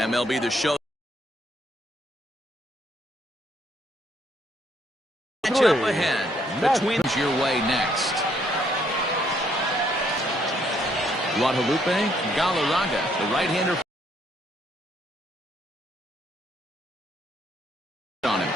MLB The Show. Match up ahead between your way next. Guadalupe Galarraga, the right-hander on him.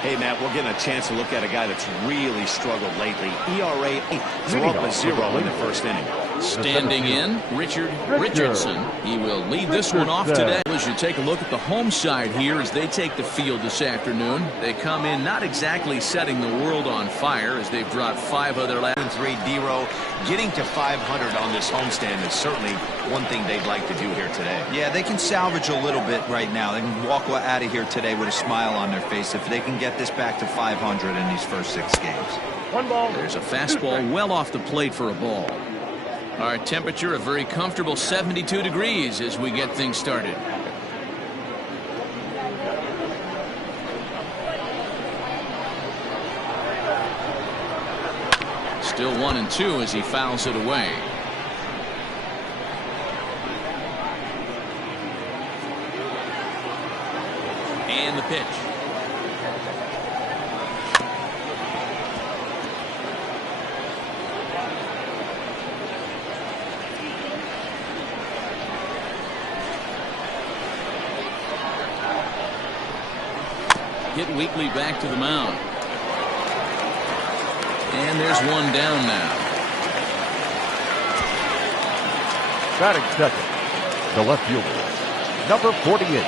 Hey, Matt, we're getting a chance to look at a guy that's really struggled lately. ERA 8, throw up a 0 in the first inning. Standing in, Richard Richardson. He will lead this one off today. As you take a look at the home side here as they take the field this afternoon, they come in not exactly setting the world on fire as they've dropped 5 of their last 3. D-Row getting to 500 on this homestand is certainly one thing they'd like to do here today. Yeah, they can salvage a little bit right now. They can walk out of here today with a smile on their face if they can get this back to 500 in these first 6 games. One ball. There's a fastball well off the plate for a ball. Our temperature a very comfortable 72 degrees as we get things started. Still 1-2 as he fouls it away. And the pitch. Hit weakly back to the mound. And there's one down now. Batting second, the left fielder, number 48.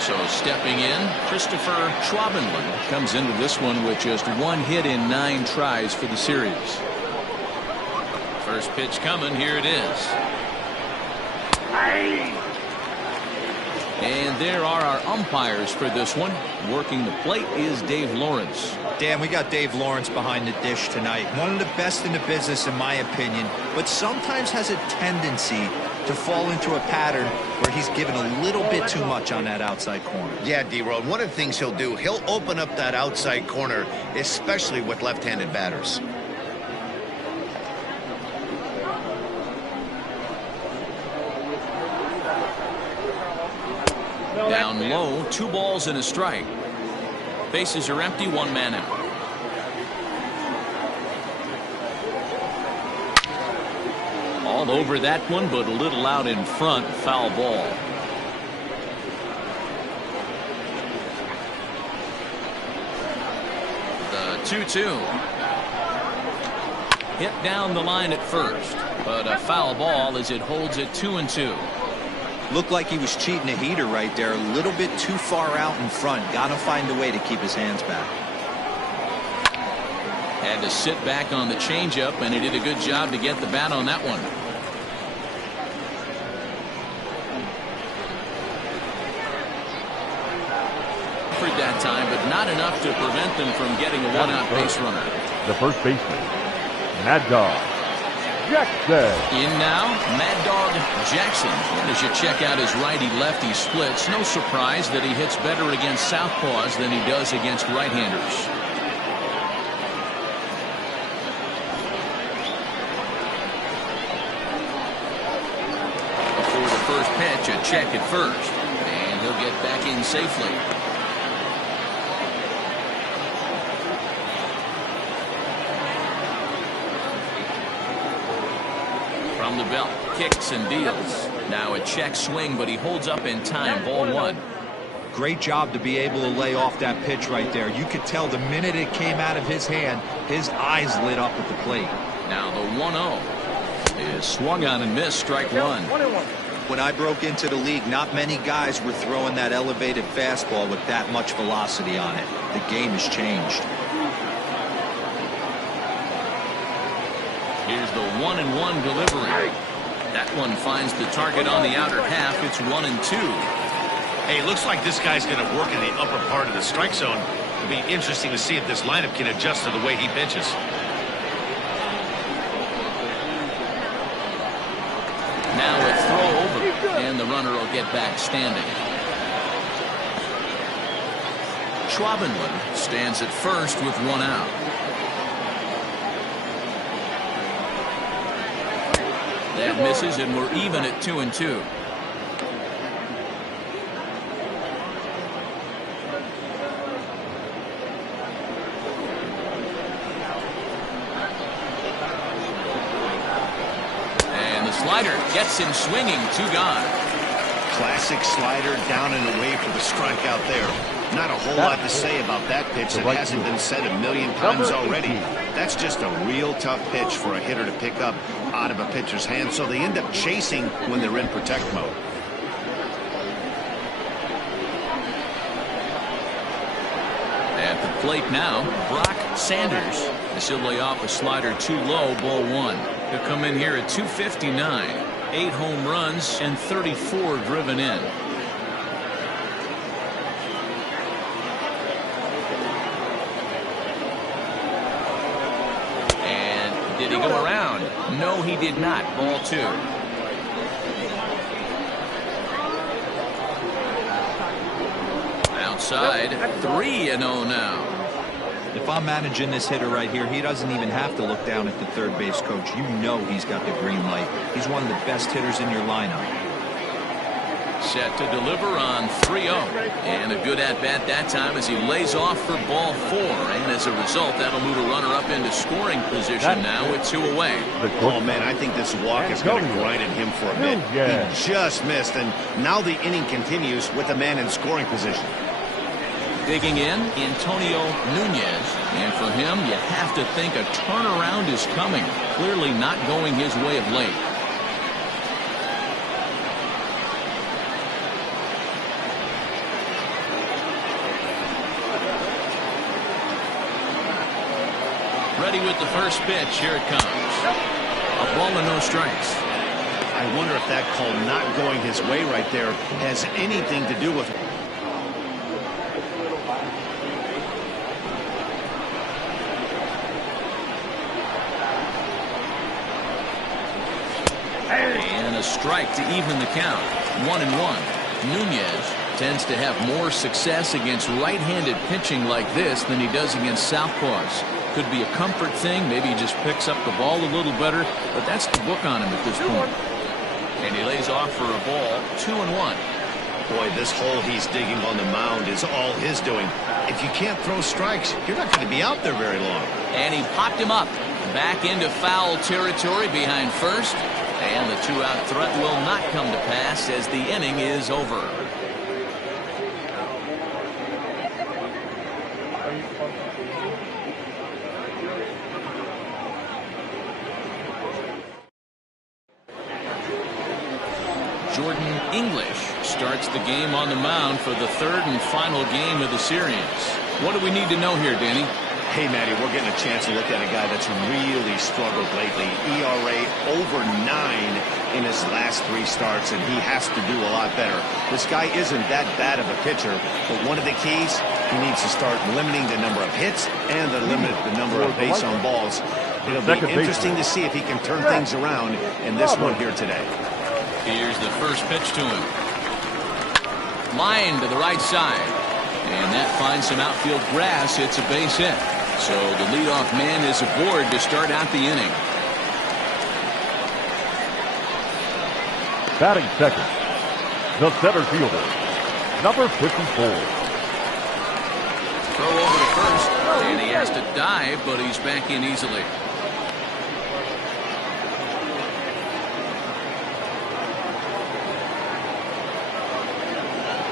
So stepping in, Christopher Schwabenland comes into this one with just 1 hit in 9 tries for the series. First pitch coming, here it is. And there are our umpires for this one. Working the plate is Dave Lawrence. Dan, we got Dave Lawrence behind the dish tonight. One of the best in the business, in my opinion, but sometimes has a tendency to fall into a pattern where he's given a little bit too much on that outside corner. Yeah, D-Road, one of the things he'll do, he'll open up that outside corner, especially with left-handed batters. Down low, 2 balls and a strike. Bases are empty, 1 man out. All over that one, but a little out in front, foul ball. The 2-2. Hit down the line at first, but a foul ball as it holds it 2-2. Looked like he was cheating a heater right there, a little bit too far out in front. Got to find a way to keep his hands back. Had to sit back on the changeup, and he did a good job to get the bat on that one. For that time, but not enough to prevent them from getting a 1-out base runner. The first baseman, Mad Dog Jackson. In now, Mad Dog Jackson. And as you check out his righty-lefty splits, no surprise that he hits better against southpaws than he does against right-handers. Before the first pitch, a check at first. And he'll get back in safely. From the belt, kicks and deals. Now a check swing, but he holds up in time. Ball 1. Great job to be able to lay off that pitch right there. You could tell the minute it came out of his hand, his eyes lit up at the plate. Now the 1-0 is swung on and missed. Strike 1. When I broke into the league, not many guys were throwing that elevated fastball with that much velocity on it. The game has changed. Here's the 1-1 delivery. That one finds the target on the outer half. It's 1-2. Hey, it looks like this guy's going to work in the upper part of the strike zone. It'll be interesting to see if this lineup can adjust to the way he pitches. Now a throw over, and the runner will get back standing. Schwabenland stands at first with 1 out. That misses, and we're even at 2-2. Slider gets him swinging, 2 gone. Classic slider down and away for the strikeout there. Not a whole lot to say about that pitch that hasn't been said a million times already. That's just a real tough pitch for a hitter to pick up out of a pitcher's hand, so they end up chasing when they're in protect mode. At the plate now, Brock Sanders. This will lay off a slider too low, ball 1. He'll come in here at 259. 8 home runs and 34 driven in. And did he go around? No, he did not. Ball 2. Outside, 3-0 now. If I'm managing this hitter right here, he doesn't even have to look down at the third base coach. You know he's got the green light. He's one of the best hitters in your lineup. Set to deliver on 3-0. And a good at-bat that time as he lays off for ball 4. And as a result, that'll move a runner up into scoring position now with 2 away. Oh, man, I think this walk is going to grind at him for a bit. He just missed, and now the inning continues with a man in scoring position. Digging in, Antonio Nunez. And for him, you have to think a turnaround is coming. Clearly not going his way of late. Ready with the first pitch. Here it comes. A ball and no strikes. I wonder if that call not going his way right there has anything to do with it. And a strike to even the count. 1-1. Nunez tends to have more success against right-handed pitching like this than he does against southpaws. Could be a comfort thing. Maybe he just picks up the ball a little better, but that's the book on him at this point. And he lays off for a ball. 2-1. Boy, this hole he's digging on the mound is all his doing. If you can't throw strikes, you're not going to be out there very long. And he popped him up. Back into foul territory behind first. And the 2-out threat will not come to pass as the inning is over. Jordan English starts the game on the mound for the 3rd and final game of the series. What do we need to know here, Danny? Hey, Matty, we're getting a chance to look at a guy that's really struggled lately. ERA over 9 in his last 3 starts, and he has to do a lot better. This guy isn't that bad of a pitcher, but one of the keys, he needs to start limiting the number of hits and limit the number of base on balls. It'll be interesting to see if he can turn things around in this one here today. Here's the first pitch to him. Line to the right side. And that finds some outfield grass. It's a base hit. So the leadoff man is aboard to start out the inning. Batting second, the center fielder, number 54. Throw over to first. And he has to dive, but he's back in easily.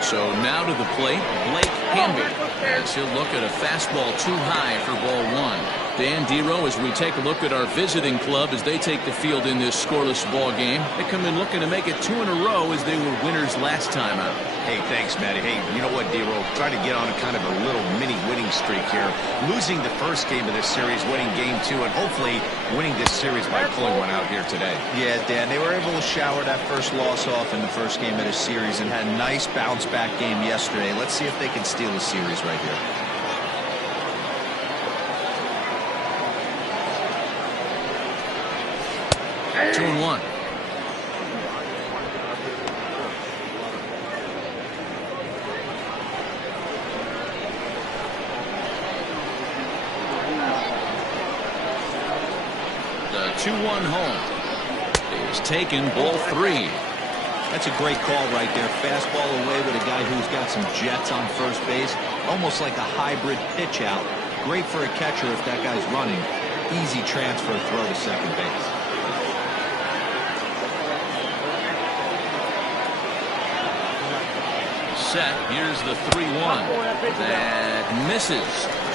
So now to the plate, Blake Hamby, as he'll look at a fastball too high for ball 1. Dan Dero, as we take a look at our visiting club as they take the field in this scoreless ball game. They come in looking to make it 2 in a row as they were winners last time out. Hey, thanks, Matty. Hey, you know what, Dero? Try to get on a kind of a little mini winning streak here. Losing the first game of this series, winning game 2, and hopefully winning this series by pulling one out here today. Yeah, Dan, they were able to shower that first loss off in the first game of this series and had a nice bounce-back game yesterday. Let's see if they can steal the series right here. Two and one. The 2-1 home. is taken, ball 3. That's a great call right there. Fastball away with a guy who's got some jets on first base. Almost like a hybrid pitch out. Great for a catcher if that guy's running. Easy transfer throw to second base. Set. Here's the 3-1. That misses.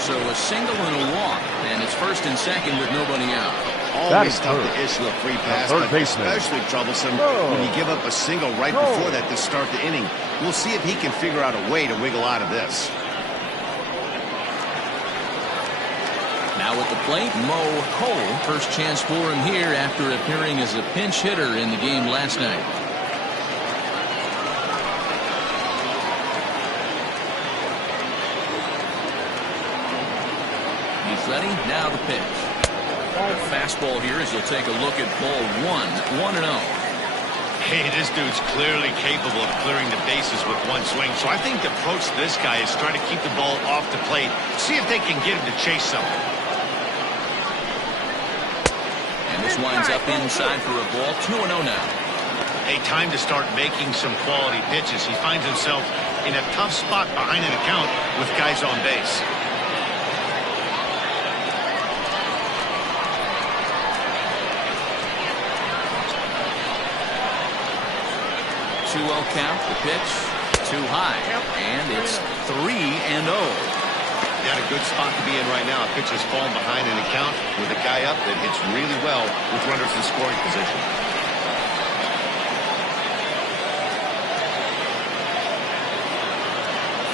So a single and a walk. And it's first and second with nobody out. Always tough to issue a free pass, but especially troublesome when you give up a single right before that to start the inning. We'll see if he can figure out a way to wiggle out of this. Now at the plate, Mo Cole. First chance for him here after appearing as a pinch hitter in the game last night. He's ready. Now the pitch. The fastball here as you'll take a look at ball 1, 1-0. Hey, this dude's clearly capable of clearing the bases with one swing. So I think the approach to this guy is trying to keep the ball off the plate. See if they can get him to chase something. And this winds up inside for a ball. 2-0 now. Hey, time to start making some quality pitches. He finds himself in a tough spot behind an account with guys on base. 2-0 count. The pitch too high, and it's 3-0. Got a good spot to be in right now. A pitcher's falling behind an account with a guy up that hits really well with runners in scoring position.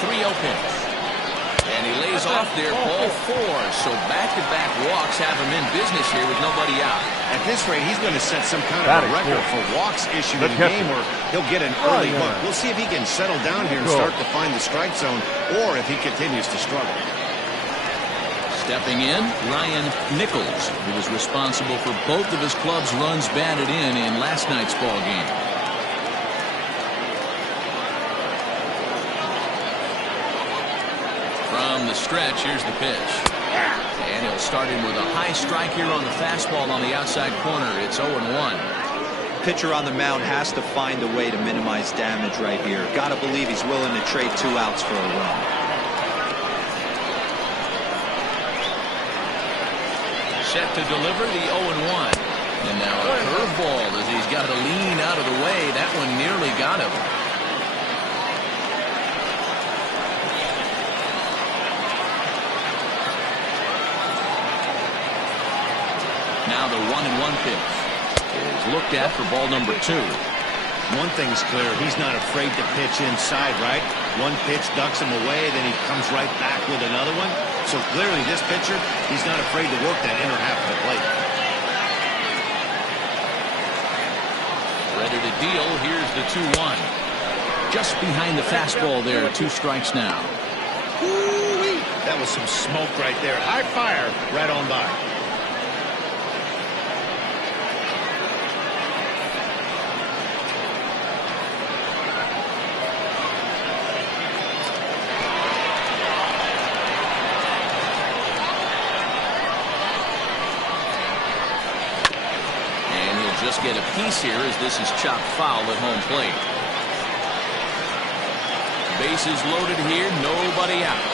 3-0 pitch. And he lays off there, ball 4. So back-to-back walks have him in business here with nobody out. At this rate, he's going to set some kind of a record for walks issued in a game where he'll get an early hook. We'll see if he can settle down here and start to find the strike zone, or if he continues to struggle. Stepping in, Ryan Nichols, who was responsible for both of his club's runs batted in last night's ball game. From the stretch, here's the pitch. And he'll start in with a high strike here on the fastball on the outside corner. It's 0-1. Pitcher on the mound has to find a way to minimize damage right here. Got to believe he's willing to trade 2 outs for a run. Set to deliver the 0-1. And now a curveball as he's got to lean out of the way. That one nearly got him. Now the 1-1 pitch is looked at for ball number 2. One thing's clear, he's not afraid to pitch inside, right? One pitch ducks him away, then he comes right back with another one. So clearly this pitcher, he's not afraid to work that inner half of the plate. Ready to deal. Here's the 2-1. Just behind the fastball there. 2 strikes now. Ooh-wee. That was some smoke right there. High fire right on by. Just get a piece here as this is chopped foul at home plate. Bases loaded here, nobody out.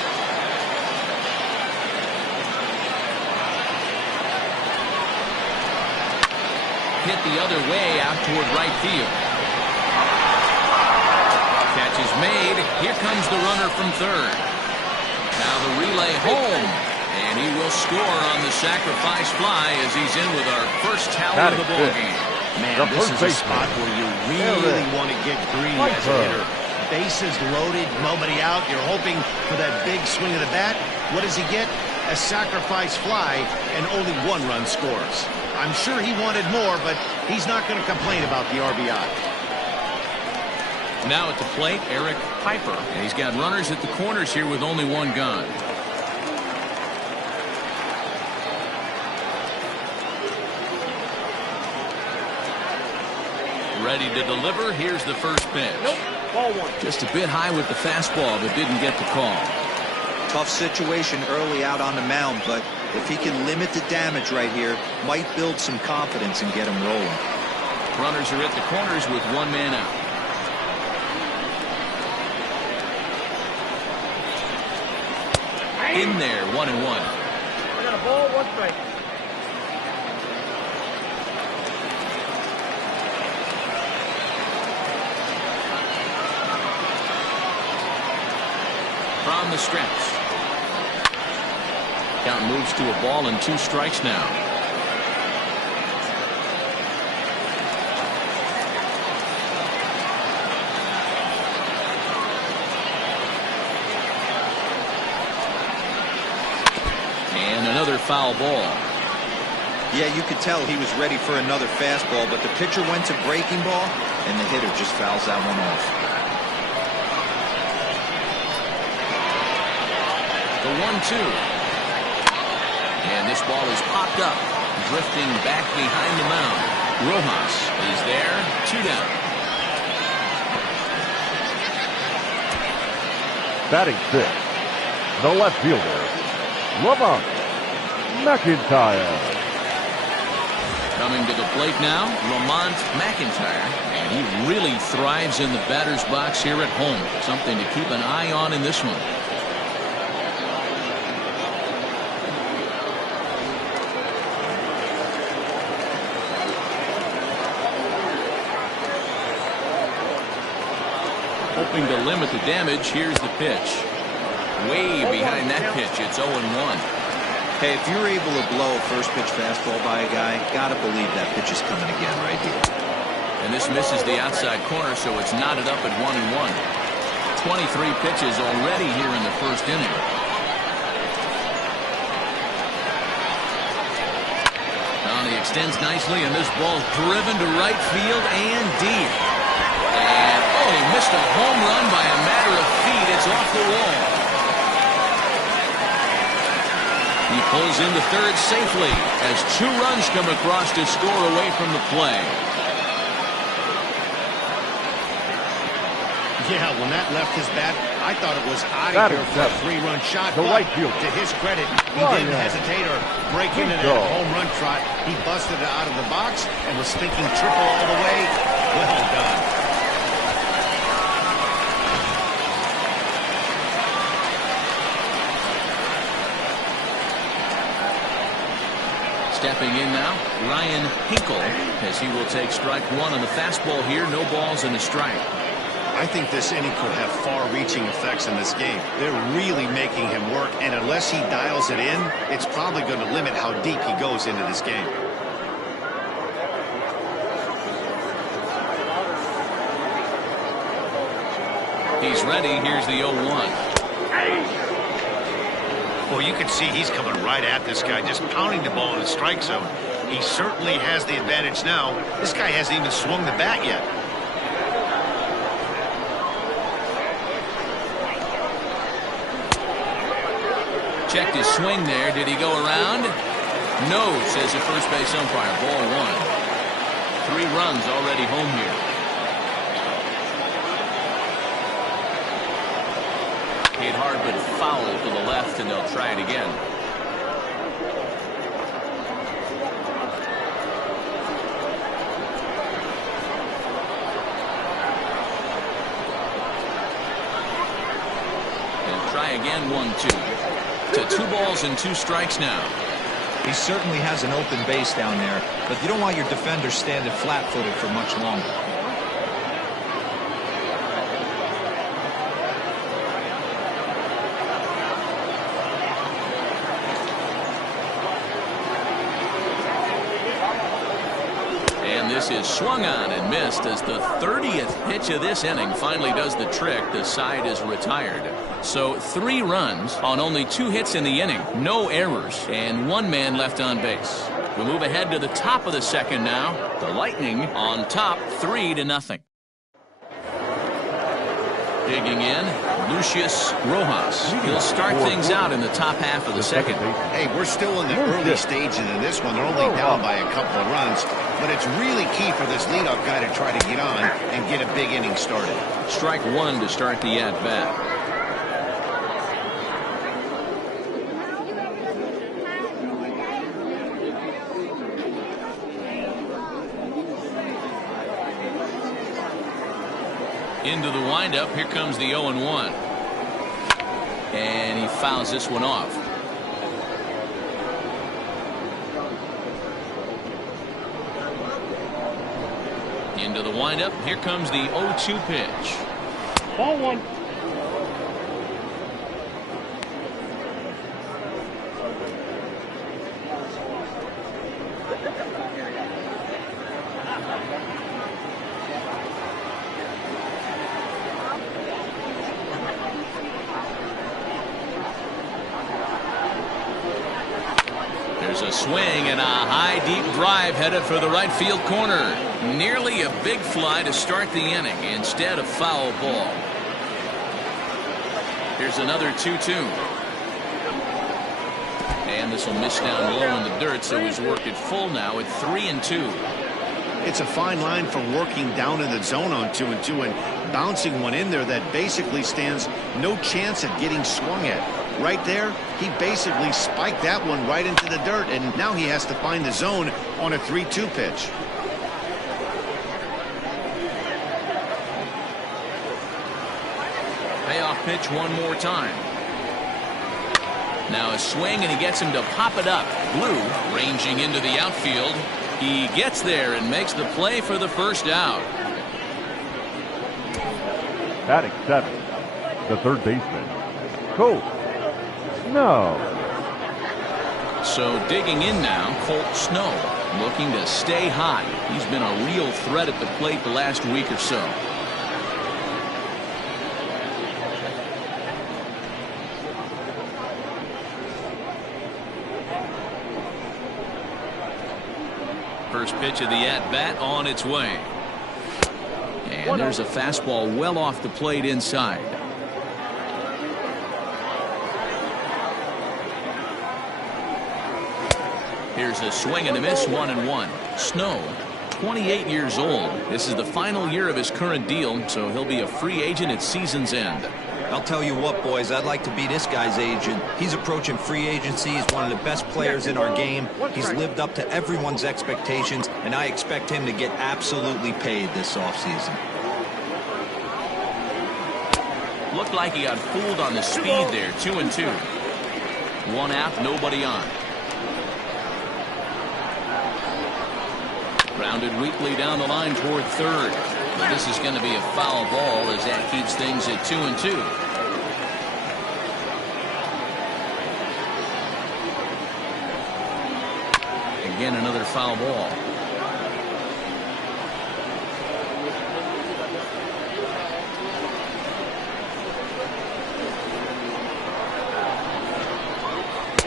Hit the other way out toward right field. Catch is made. Here comes the runner from third. Now the relay home. And he will score on the sacrifice fly as he's in with our first tally of the ball game. Man, this is a spot where you really want to get greedy as a hitter. Bases loaded, nobody out. You're hoping for that big swing of the bat. What does he get? A sacrifice fly, and only 1 run scores. I'm sure he wanted more, but he's not going to complain about the RBI. Now at the plate, Eric Piper. And he's got runners at the corners here with only 1 gone. Ready to deliver. Here's the first pitch. Ball 1. Just a bit high with the fastball, but didn't get the call. Tough situation early out on the mound, but if he can limit the damage right here, might build some confidence and get him rolling. Runners are at the corners with one man out. In there, 1-1. I got a ball, 1 strike. From the stretch. Count moves to a ball and 2 strikes now. And another foul ball. Yeah, you could tell he was ready for another fastball, but the pitcher went to breaking ball, and the hitter just fouls that one off. The 1-2. And this ball is popped up, drifting back behind the mound. Rojas is there, 2 down. Batting 6th, the left fielder, Lamont McIntyre. Coming to the plate now, Lamont McIntyre. And he really thrives in the batter's box here at home. Something to keep an eye on in this one. Hoping to limit the damage, here's the pitch. Way behind that pitch, it's 0-1. Hey, if you're able to blow a first pitch fastball by a guy, gotta believe that pitch is coming again right here. And this misses the outside corner, so it's knotted up at 1-1. 23 pitches already here in the first inning. Now he extends nicely, and this ball's driven to right field and deep. And, oh, he missed a home run by a matter of feet. It's off the wall. He pulls into third safely as 2 runs come across to score away from the play. Yeah, when that left his bat, I thought it was out of here for a 3-run shot. The but right fielder. to his credit, he didn't hesitate or break into that home run trot. He busted it out of the box and was thinking triple all the way. Well done. Stepping in now, Ryan Hinkle, as he will take strike 1 on the fastball here. No balls and a strike. I think this inning could have far-reaching effects in this game. They're really making him work, and unless he dials it in, it's probably going to limit how deep he goes into this game. He's ready. Here's the 0-1. Well, you can see he's coming right at this guy, just pounding the ball in the strike zone. He certainly has the advantage now. This guy hasn't even swung the bat yet. Checked his swing there. Did he go around? No, says the first base umpire. Ball 1. 3 runs already home here. Hit hard but foul to the left, and they'll try it again. And try again, 1-2. To 2 balls and 2 strikes now. He certainly has an open base down there, but you don't want your defender standing flat-footed for much longer. This is swung on and missed as the 30th pitch of this inning finally does the trick. The side is retired. So 3 runs on only 2 hits in the inning. No errors and 1 man left on base. We move ahead to the top of the second now. The Lightning on top 3-0. Digging in, Lucius Rojas. He'll start things out in the top half of the second. Hey, we're still in the early stages of this one. They're only down by a couple of runs, but it's really key for this leadoff guy to try to get on and get a big inning started. Strike 1 to start the at-bat. Into the windup. Here comes the 0-1. And he fouls this one off. Into the windup. Here comes the 0-2 pitch. Ball one. There's a swing and a high deep drive headed for the right field corner. Nearly a big fly to start the inning instead of foul ball. Here's another 2-2. And this will miss down low in the dirt, so he's worked it full now at 3-2. It's a fine line for working down in the zone on 2-2 and bouncing one in there that basically stands no chance at getting swung at. Right there, he basically spiked that one right into the dirt, and now he has to find the zone on a 3-2 pitch. Payoff pitch one more time. Now a swing, and he gets him to pop it up. Blue ranging into the outfield. He gets there and makes the play for the first out. Batting 7, the third baseman, Colt Snow. So digging in now, Colt Snow, looking to stay hot. He's been a real threat at the plate the last week or so. First pitch of the at-bat on its way. And there's a fastball well off the plate inside. Here's a swing and a miss, 1-1. Snow, 28 years old. This is the final year of his current deal, so he'll be a free agent at season's end. I'll tell you what, boys, I'd like to be this guy's agent. He's approaching free agency. He's one of the best players in our game. He's lived up to everyone's expectations, and I expect him to get absolutely paid this offseason. Looked like he got fooled on the speed there. 2-2. One out, nobody on. Grounded weakly down the line toward third. But this is going to be a foul ball as that keeps things at 2-2. Again, another foul ball.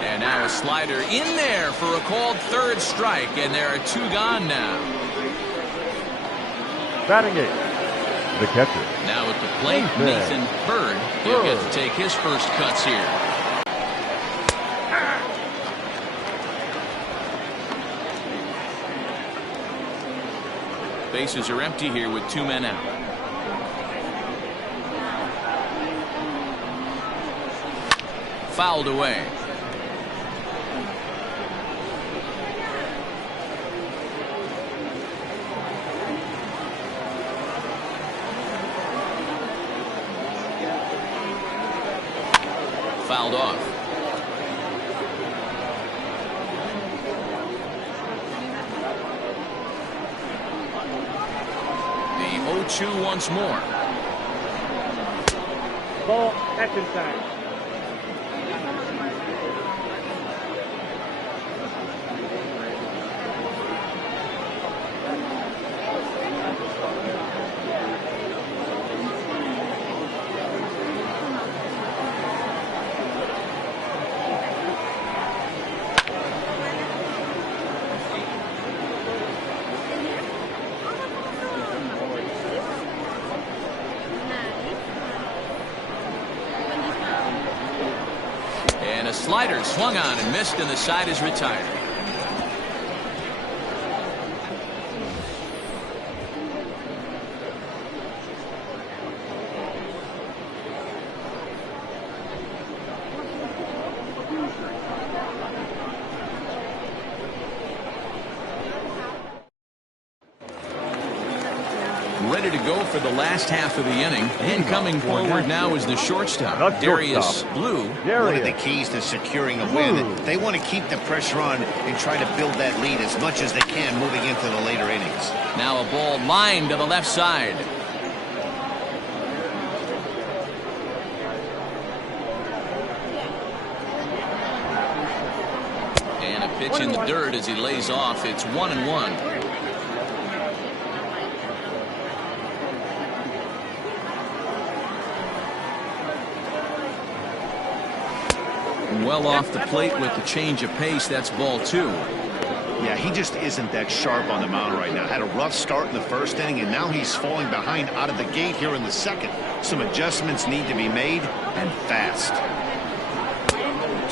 And now a slider in there for a called third strike, and there are two gone now. Batting 8, the catcher. Now at the plate, Nathan Bird. He'll get to take his first cuts here. Bases are empty here with two men out. Fouled away. Fouled off. The 0-2 once more. Ball, that's inside. Slider swung on and missed, and the side is retired. Ready to go go for the last half of the inning. And coming forward now is the shortstop, Darius Blue. One of the keys to securing a win, they want to keep the pressure on and try to build that lead as much as they can moving into the later innings. Now a ball lined to the left side. And a pitch in the dirt as he lays off. It's 1-1. Well off the plate with the change of pace. That's ball 2. Yeah, he just isn't that sharp on the mound right now. Had a rough start in the first inning, and now he's falling behind out of the gate here in the second. Some adjustments need to be made, and fast.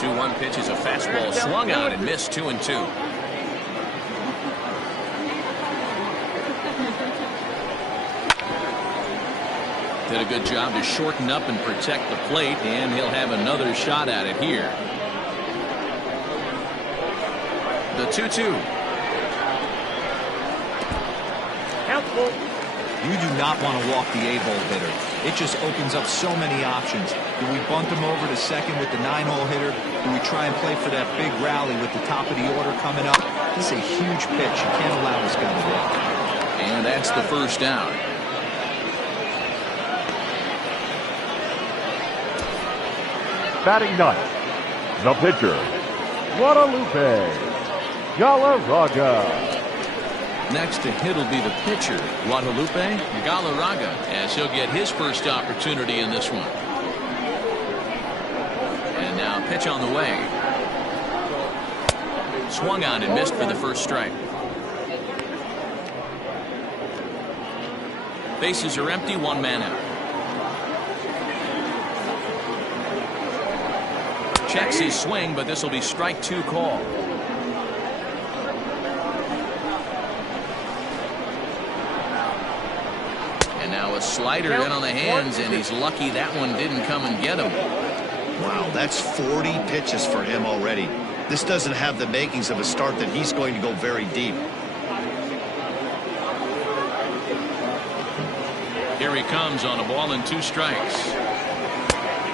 2-1 pitch is a fastball swung on and missed. 2-2. Did a good job to shorten up and protect the plate, and he'll have another shot at it here. The 2-2. You do not want to walk the A-hole hitter. It just opens up so many options. Do we bunt him over to second with the 9-hole hitter? Do we try and play for that big rally with the top of the order coming up? This is a huge pitch. You can't allow this guy to walk. And that's the first down. Batting ninth, the pitcher, Guadalupe Galarraga. Next to hit will be the pitcher, Guadalupe Galarraga, as he'll get his first opportunity in this one. And now pitch on the way. Swung on and missed for the first strike. Bases are empty, 1 man out. Checks his swing, but this will be strike 2 call. And now a slider in on the hands, and he's lucky that one didn't come and get him. Wow, that's 40 pitches for him already. This doesn't have the makings of a start that he's going to go very deep. Here he comes on a ball and 2 strikes.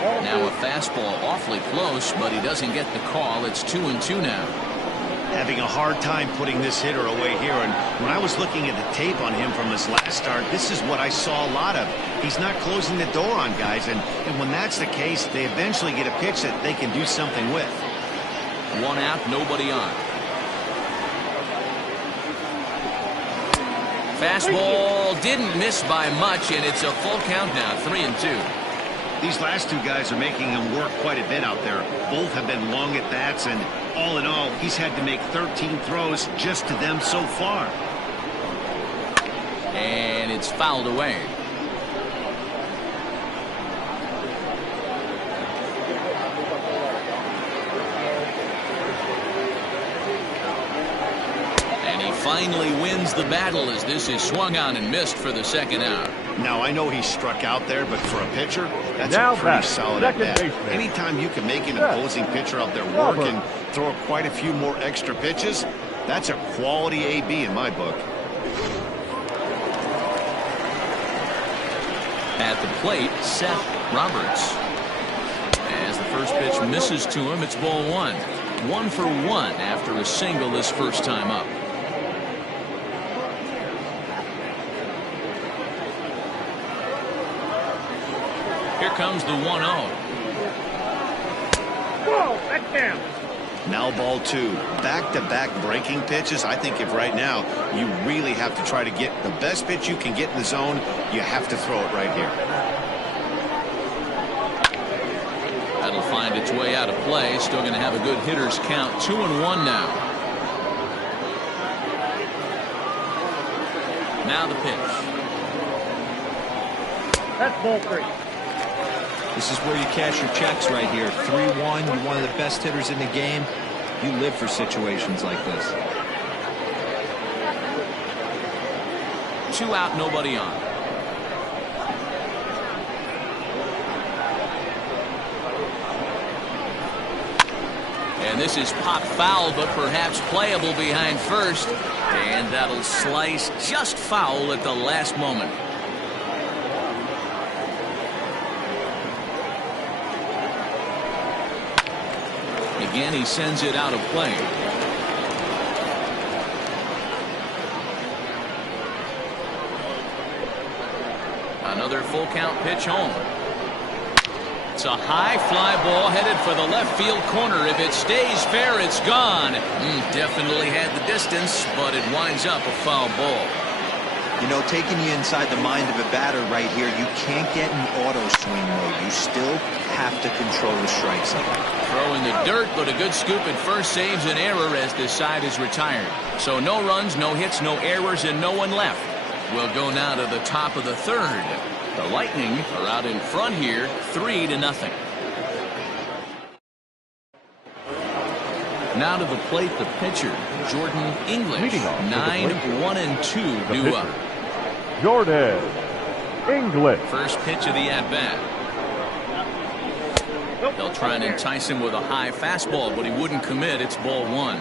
Now a fastball awfully close, but he doesn't get the call. It's 2-2 now. Having a hard time putting this hitter away here, and when I was looking at the tape on him from his last start, this is what I saw a lot of. He's not closing the door on guys, and when that's the case, they eventually get a pitch that they can do something with. 1 out, nobody on. Fastball didn't miss by much, and it's a full count now, 3-2. These last 2 guys are making him work quite a bit out there. Both have been long at bats, and all in all, he's had to make 13 throws just to them so far. And it's fouled away. And he finally wins the battle as this is swung on and missed for the second out. Now, I know he struck out there, but for a pitcher, that's Now a pretty back, solid second at bat. baseman. Anytime you can make an opposing pitcher out there work and throw quite a few more extra pitches, that's a quality AB in my book. At the plate, Seth Roberts. As the first pitch misses to him, it's ball 1. 1 for 1 after a single this first time up. Here comes the 1-0. Whoa, that's down. Now ball 2. Back-to-back breaking pitches. I think if right now you really have to try to get the best pitch you can get in the zone, you have to throw it right here. That'll find its way out of play. Still going to have a good hitter's count. 2-1 now. Now the pitch. That's ball 3. This is where you cash your checks right here. 3-1. You're one of the best hitters in the game. You live for situations like this. 2 out, nobody on. And this is pop foul, but perhaps playable behind first. And that'll slice just foul at the last moment. Again, he sends it out of play. Another full count pitch home. It's a high fly ball headed for the left field corner. If it stays fair, it's gone. Definitely had the distance, but it winds up a foul ball. You know, taking you inside the mind of a batter right here, you can't get in auto swing mode. You still have to control the strike zone. Throw in the dirt, but a good scoop at first saves an error as this side is retired. So no runs, no hits, no errors, and no one left. We'll go now to the top of the third. The Lightning are out in front here, 3-0. Now to the plate, the pitcher, Jordan English. 9-1-2 due up. Jordan English. First pitch of the at-bat. They'll try and entice him with a high fastball, but he wouldn't commit. It's ball one.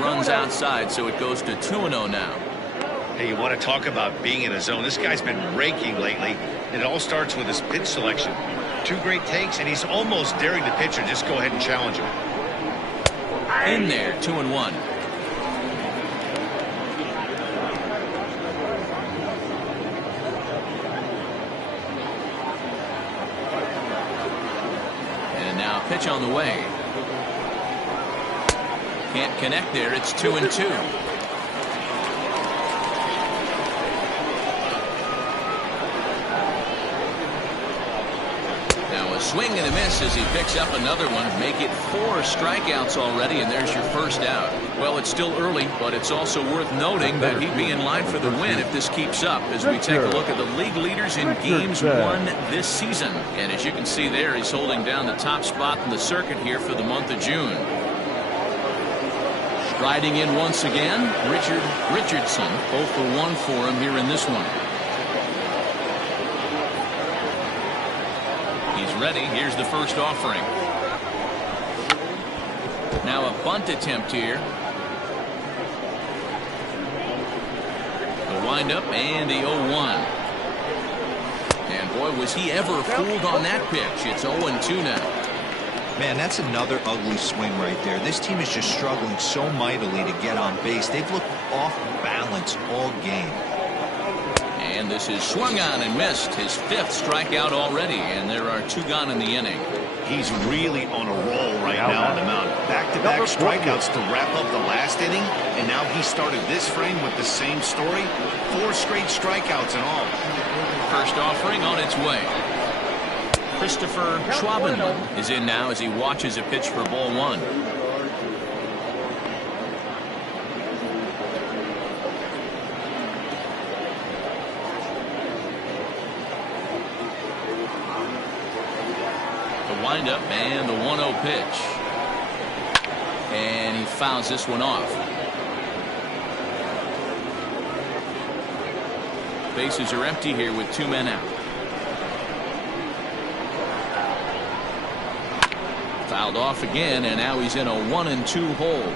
Runs outside, so it goes to 2-0 now. Hey, you want to talk about being in a zone? This guy's been raking lately, and it all starts with his pitch selection. 2 great takes, and he's almost daring the pitcher. Just go ahead and challenge him. In there, 2-1. And now pitch on the way. Can't connect there. It's 2-2. Now a swing and a miss as he picks up another one. Make it 4 strikeouts already, and there's your first out. Well, it's still early, but it's also worth noting that he'd be in line for the win if this keeps up as we take a look at the league leaders in games won this season. And as you can see there, he's holding down the top spot in the circuit here for the month of June. Riding in once again, Richard Richardson. 0 for 1 for him here in this one. He's ready. Here's the first offering. Now a bunt attempt here. The windup and the 0-1. And boy, was he ever fooled on that pitch. It's 0-2 now. Man, that's another ugly swing right there. This team is just struggling so mightily to get on base. They've looked off balance all game. And this is swung on and missed. His 5th strikeout already, and there are 2 gone in the inning. He's really on a roll right now on the mound. Back-to-back strikeouts to wrap up the last inning, and now he started this frame with the same story. 4 straight strikeouts in all. First offering on its way. Christopher Schwabenman is in now as he watches a pitch for ball 1. The windup and the 1-0 pitch. And he fouls this one off. Bases are empty here with 2 men out. Fouled off again, and now he's in a 1-2 hole.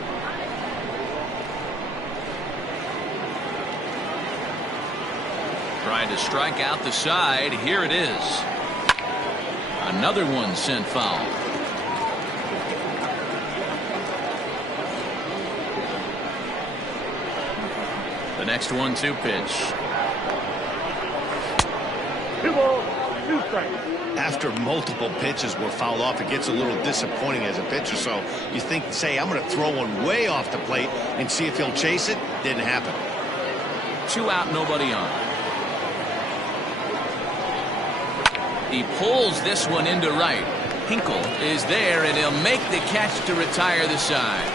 Trying to strike out the side. Here it is. Another one sent foul. The next 1-2 pitch. 2 balls, 2 strikes. After multiple pitches were fouled off, it gets a little disappointing as a pitcher. So you think, say, I'm going to throw one way off the plate and see if he'll chase it. Didn't happen. 2 out, nobody on. He pulls this one into right. Hinkle is there, and he'll make the catch to retire the side.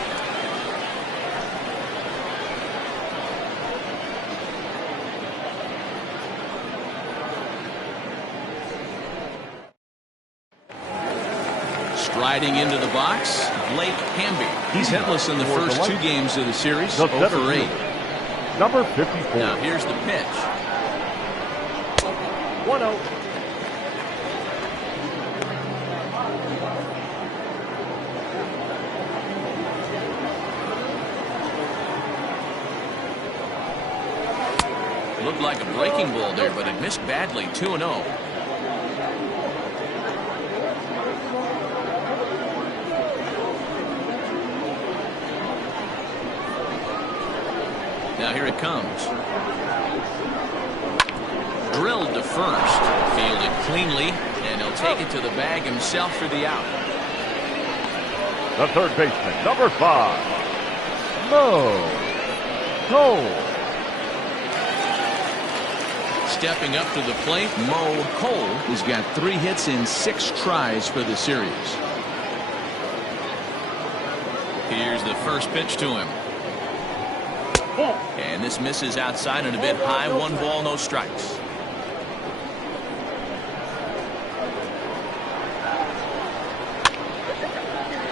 Striding into the box, Blake Hamby. He's hitless in the first 2 games of the series. 0 for 8. Number 54. Now here's the pitch. 1-0. Looked like a breaking ball there, but it missed badly. 2-0. here it comes. Drilled to first. Fielded cleanly, and he'll take it to the bag himself for the out. The third baseman, number 5, Mo Cole. Stepping up to the plate, Mo Cole has got 3 hits in 6 tries for the series. Here's the first pitch to him. And this misses outside and a bit high. 1 ball, no strikes.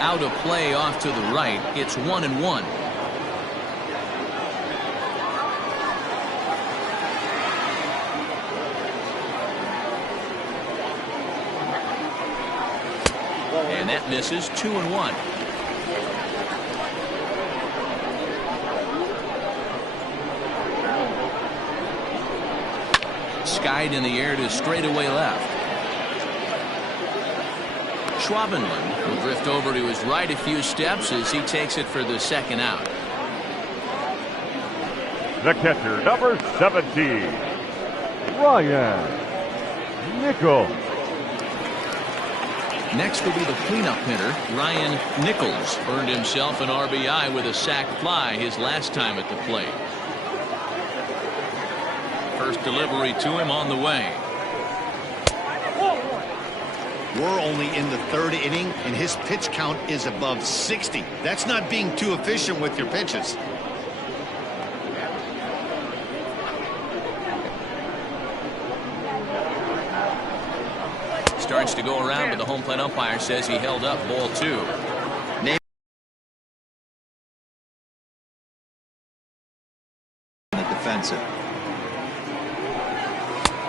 Out of play off to the right. It's 1-1. And that misses. 2-1. Skied in the air to straightaway left. Schwabenland will drift over to his right a few steps as he takes it for the second out. The catcher, number 17, Ryan Nichols. Next will be the cleanup hitter, Ryan Nichols. Earned himself an RBI with a sac fly his last time at the plate. First delivery to him on the way. We're only in the 3rd inning, and his pitch count is above 60. That's not being too efficient with your pitches. Starts to go around, but the home plate umpire says he held up. Ball 2. Defensive.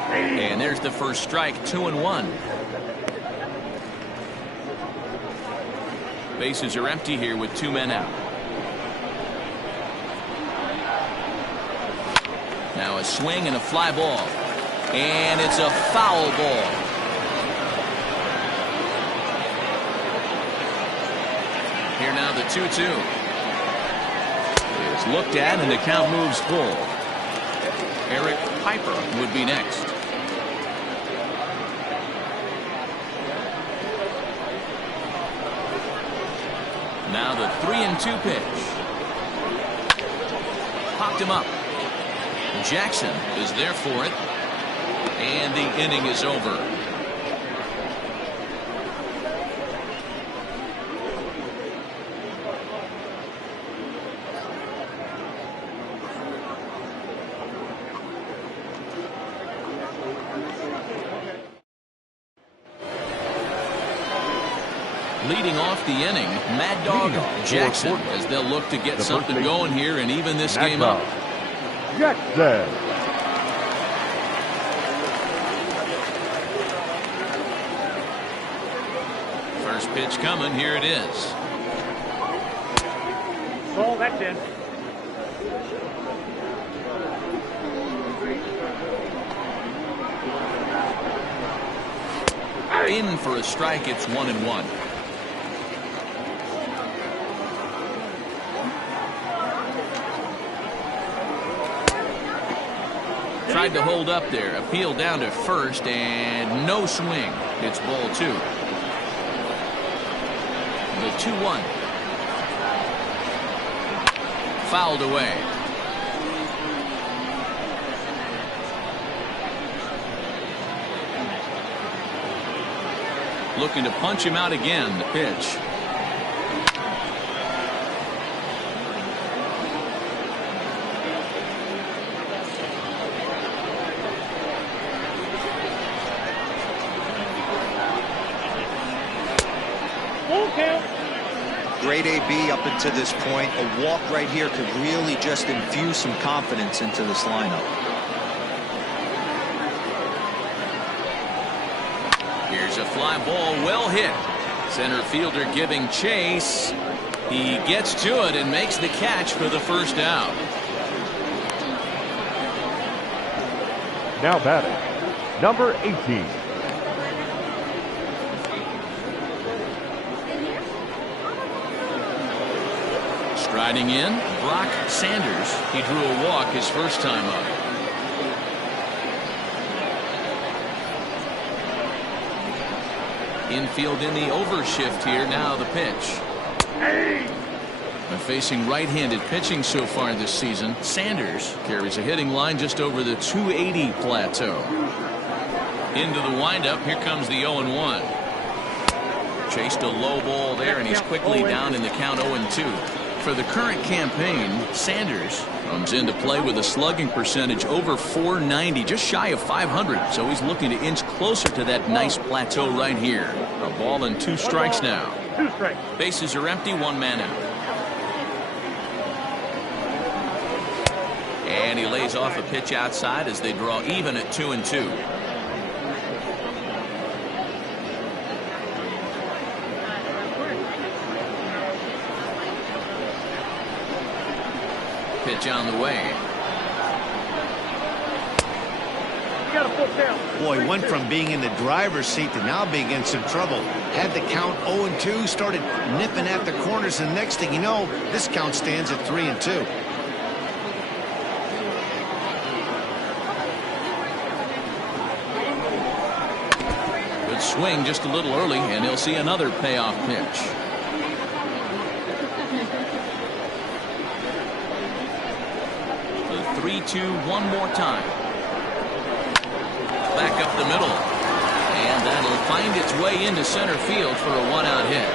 And there's the first strike. 2-1. Bases are empty here with 2 men out. Now a swing and a fly ball. And it's a foul ball. Here now the 2-2. Is looked at and the count moves full. Eric Piper would be next. Now the 3-2 pitch. Popped him up. Jackson is there for it. And the inning is over. Leading off the inning, Mad Dog Jackson, as they'll look to get something going here and even this game up. Jackson. First pitch coming. Here it is. Ball, that's in. In for a strike. It's 1-1. Tried to hold up there. Appeal down to first and no swing. It's ball 2. The 2-1. Fouled away. Looking to punch him out again. The pitch. Great AB up until this point. A walk right here could really just infuse some confidence into this lineup. Here's a fly ball, well hit. Center fielder giving chase. He gets to it and makes the catch for the first out. Now batting, number 18. Riding in, Brock Sanders. He drew a walk his first time up. Infield in the overshift here. Now the pitch. Facing right-handed pitching so far this season, Sanders carries a hitting line just over the 280 plateau. Into the windup. Here comes the 0-1. Chased a low ball there, and he's quickly down in the count 0-2. For the current campaign, Sanders comes into play with a slugging percentage over 490, just shy of 500. So he's looking to inch closer to that nice plateau right here. A ball and 2 strikes now. 2 strikes. Bases are empty, 1 man out. And he lays off a pitch outside as they draw even at 2-2. Pitch on the way. Boy, went from being in the driver's seat to now being in some trouble. Had the count 0-2, started nipping at the corners, and next thing you know, this count stands at 3-2. Good swing just a little early, and he'll see another payoff pitch. The 3-2 one more time. Back up the middle, and that'll find its way into center field for a 1-out hit.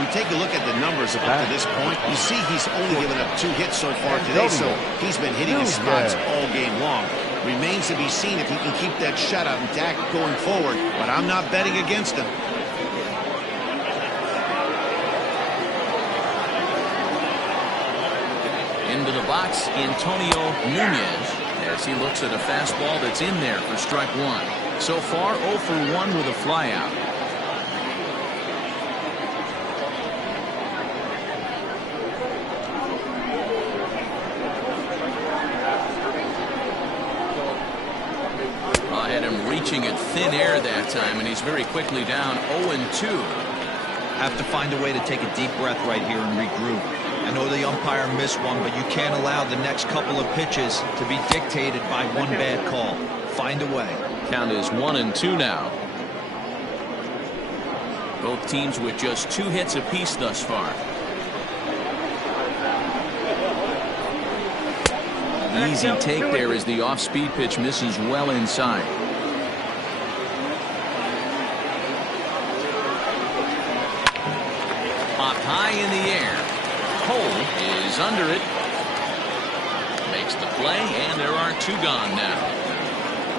We take a look at the numbers up to this point. You see he's only given up 2 hits so far today, so he's been hitting his spots all game long. Remains to be seen if he can keep that shutout intact going forward, but I'm not betting against him. Into the box, Antonio Nunez, as he looks at a fastball that's in there for strike 1. So far, 0 for 1 with a flyout. Had him reaching at thin air that time, and he's very quickly down 0-2. Have to find a way to take a deep breath right here and regroup. I know the umpire missed one, but you can't allow the next couple of pitches to be dictated by one bad call. Find a way. Count is 1-2 now. Both teams with just 2 hits apiece thus far. Easy take there as the off-speed pitch misses well inside. Popped high in the air. Cole is under it. Makes the play, and there are 2 gone now.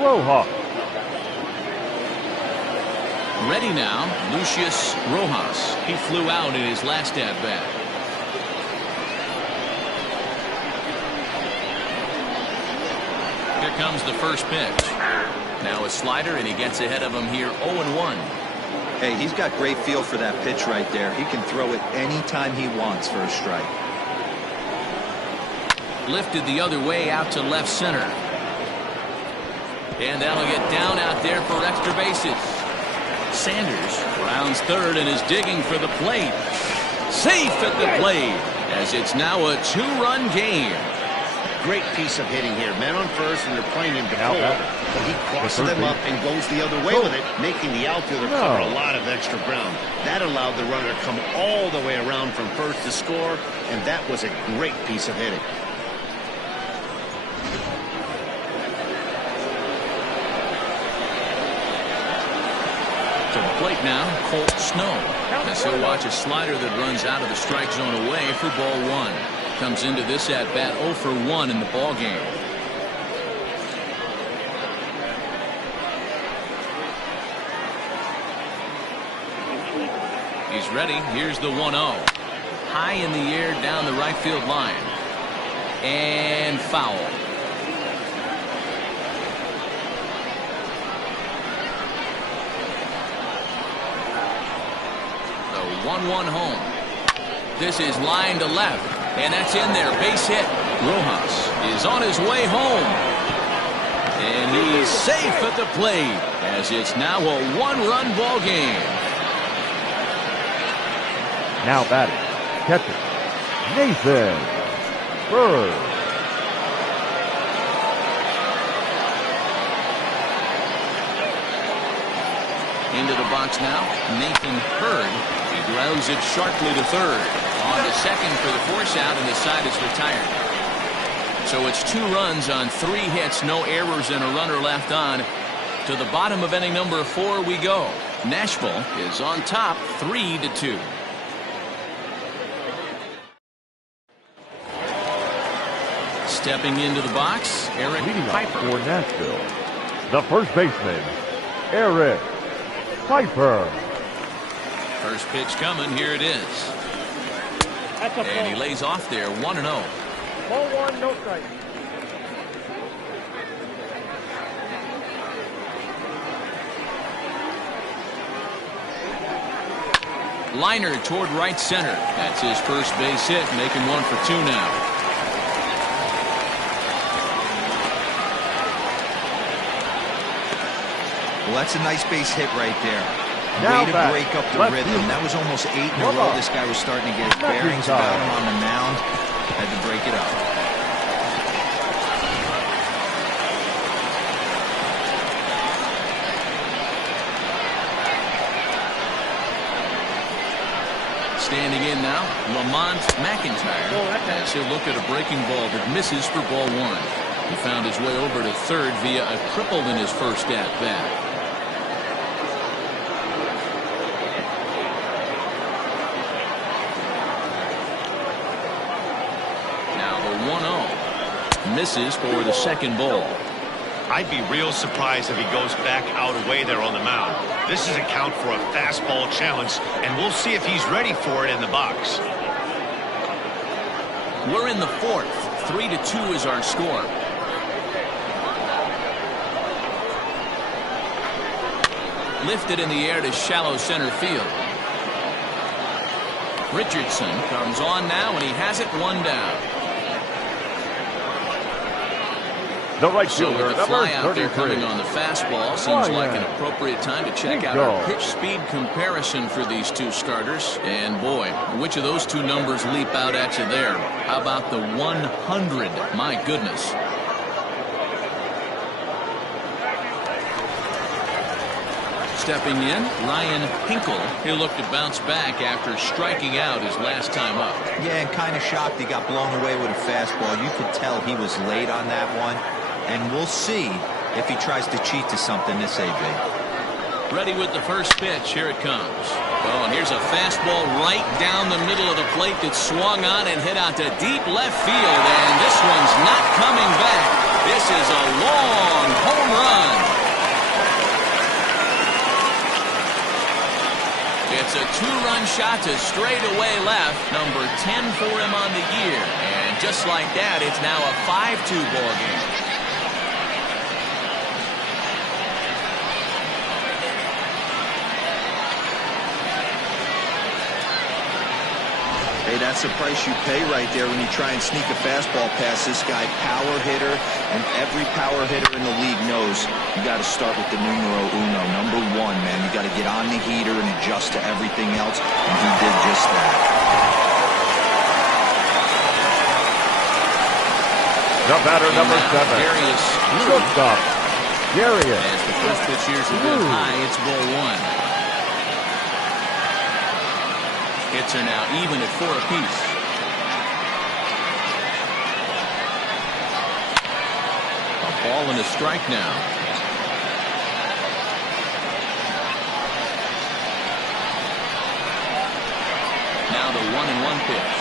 Rojas. Ready now, Lucius Rojas. He flew out in his last at-bat. Here comes the first pitch. Now a slider, and he gets ahead of him here 0-1. Hey, he's got great feel for that pitch right there. He can throw it anytime he wants for a strike. Lifted the other way out to left center. And that'll get down out there for extra bases. Sanders rounds third and is digging for the plate. Safe at the plate, as it's now a 2-run game. Great piece of hitting here. Man on first, and they're playing him to pull. But he crosses them up and goes the other way with it, making the outfielder cover a lot of extra ground. That allowed the runner to come all the way around from first to score, and that was a great piece of hitting. To the plate now, Colt Snow. As he'll watch a slider that runs out of the strike zone away for ball 1. Comes into this at-bat 0 for 1 in the ball game. He's ready. Here's the 1-0. High in the air down the right field line. And foul. The 1-1 home. This is line to left. And that's in there. Base hit. Rojas is on his way home. And he's safe at the plate, as it's now a 1-run ball game. Now batting, catcher, Nathan Bird. Into the box now, Nathan Hurd. He grounds it sharply to third. On to second for the force out, and the side is retired. So it's 2 runs on 3 hits, no errors, and a runner left on. To the bottom of inning number 4 we go. Nashville is on top 3-2. Stepping into the box, Eric Leading off Piper. for Nashville, the first baseman, Eric Piper. First pitch coming, here it is. That's a And he ball. lays off there, 1-0. Ball 1, no strike. Liner toward right center. That's his first base hit, making 1 for 2 now. Well, that's a nice base hit right there. Now Way to back. break up the Left rhythm. field. That was almost 8 in a Come row. on. This guy was starting to get his Knocking bearings about time. him on the mound. Had to break it up. Standing in now, Lamont McIntyre. As he'll look at a breaking ball that misses for ball 1. He found his way over to third via a triple in his first at bat. Now the 1-0 misses for the second ball. I'd be real surprised if he goes back out away there on the mound. This is a count for a fastball challenge, and we'll see if he's ready for it in the box. We're in the 4th. 3-2 is our score. Lifted in the air to shallow center field. Richardson comes on now, and he has it 1 down. The right So fielder, with the number fly out there 33. coming on the fastball, seems like an Ryan appropriate time to check out Hinkle. our pitch speed comparison for these 2 starters. And boy, which of those 2 numbers leap out at you there? How about the 100? My goodness. Stepping in, Ryan Hinkle. He'll look to bounce back after striking out his last time up. Yeah, and kind of shocked he got blown away with a fastball. You could tell he was late on that one. And we'll see if he tries to cheat to something this AB. Ready with the first pitch. Here it comes. Oh, and here's a fastball right down the middle of the plate that swung on and hit out to deep left field. And this one's not coming back. This is a long home run. It's a 2-run shot to straightaway left. Number 10 for him on the year. And just like that, it's now a 5-2 ball game. Hey, that's the price you pay right there when you try and sneak a fastball past this guy. Power hitter, and every power hitter in the league knows you got to start with the numero uno, number 1, man. You got to get on the heater and adjust to everything else, and he did just that. The batter, number 7. Darius Blue. Shortstop, Darius. As the first pitch here's a bit high, it's ball 1. Hits are now even at 4 apiece. A ball and a strike now. Now the 1-1 pitch.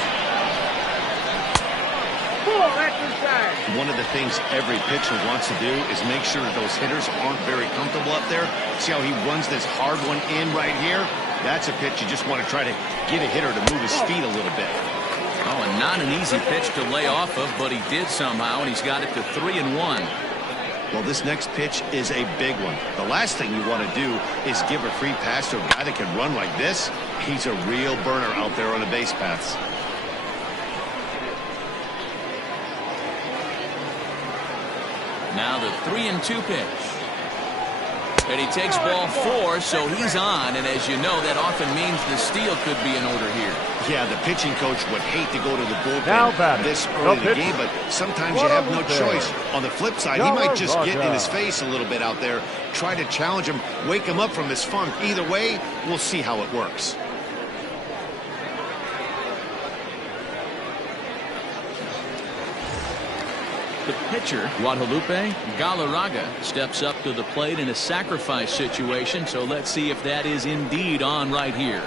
Pull, that's inside. One of the things every pitcher wants to do is make sure that those hitters aren't very comfortable up there. See how he runs this hard one in right here? That's a pitch you just want to try to get a hitter to move his feet a little bit. Oh, and not an easy pitch to lay off of, but he did somehow, and he's got it to 3-1. Well, this next pitch is a big one. The last thing you want to do is give a free pass to a guy that can run like this. He's a real burner out there on the base paths. Now the 3-2 pitch. And he takes ball 4, so he's on. And as you know, that often means the steal could be in order here. Yeah, the pitching coach would hate to go to the bullpen this early in the game, but sometimes you have no choice. On the flip side, he might just get in his face a little bit out there, try to challenge him, wake him up from his funk. Either way, we'll see how it works. The pitcher, Guadalupe Galarraga, steps up to the plate in a sacrifice situation, so let's see if that is indeed on right here.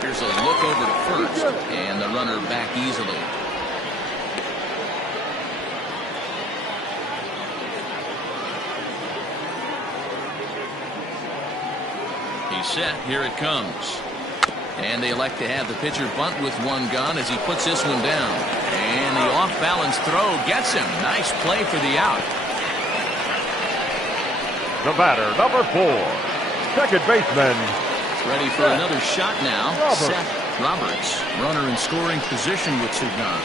Here's a look over to first, and the runner back easily. He's set. Here it comes. And they elect to have the pitcher bunt with one gun as he puts this one down. And the off-balance throw gets him. Nice play for the out. The batter, number 4, second baseman. Ready for another shot now. Roberts. Seth Roberts, runner in scoring position with two gone.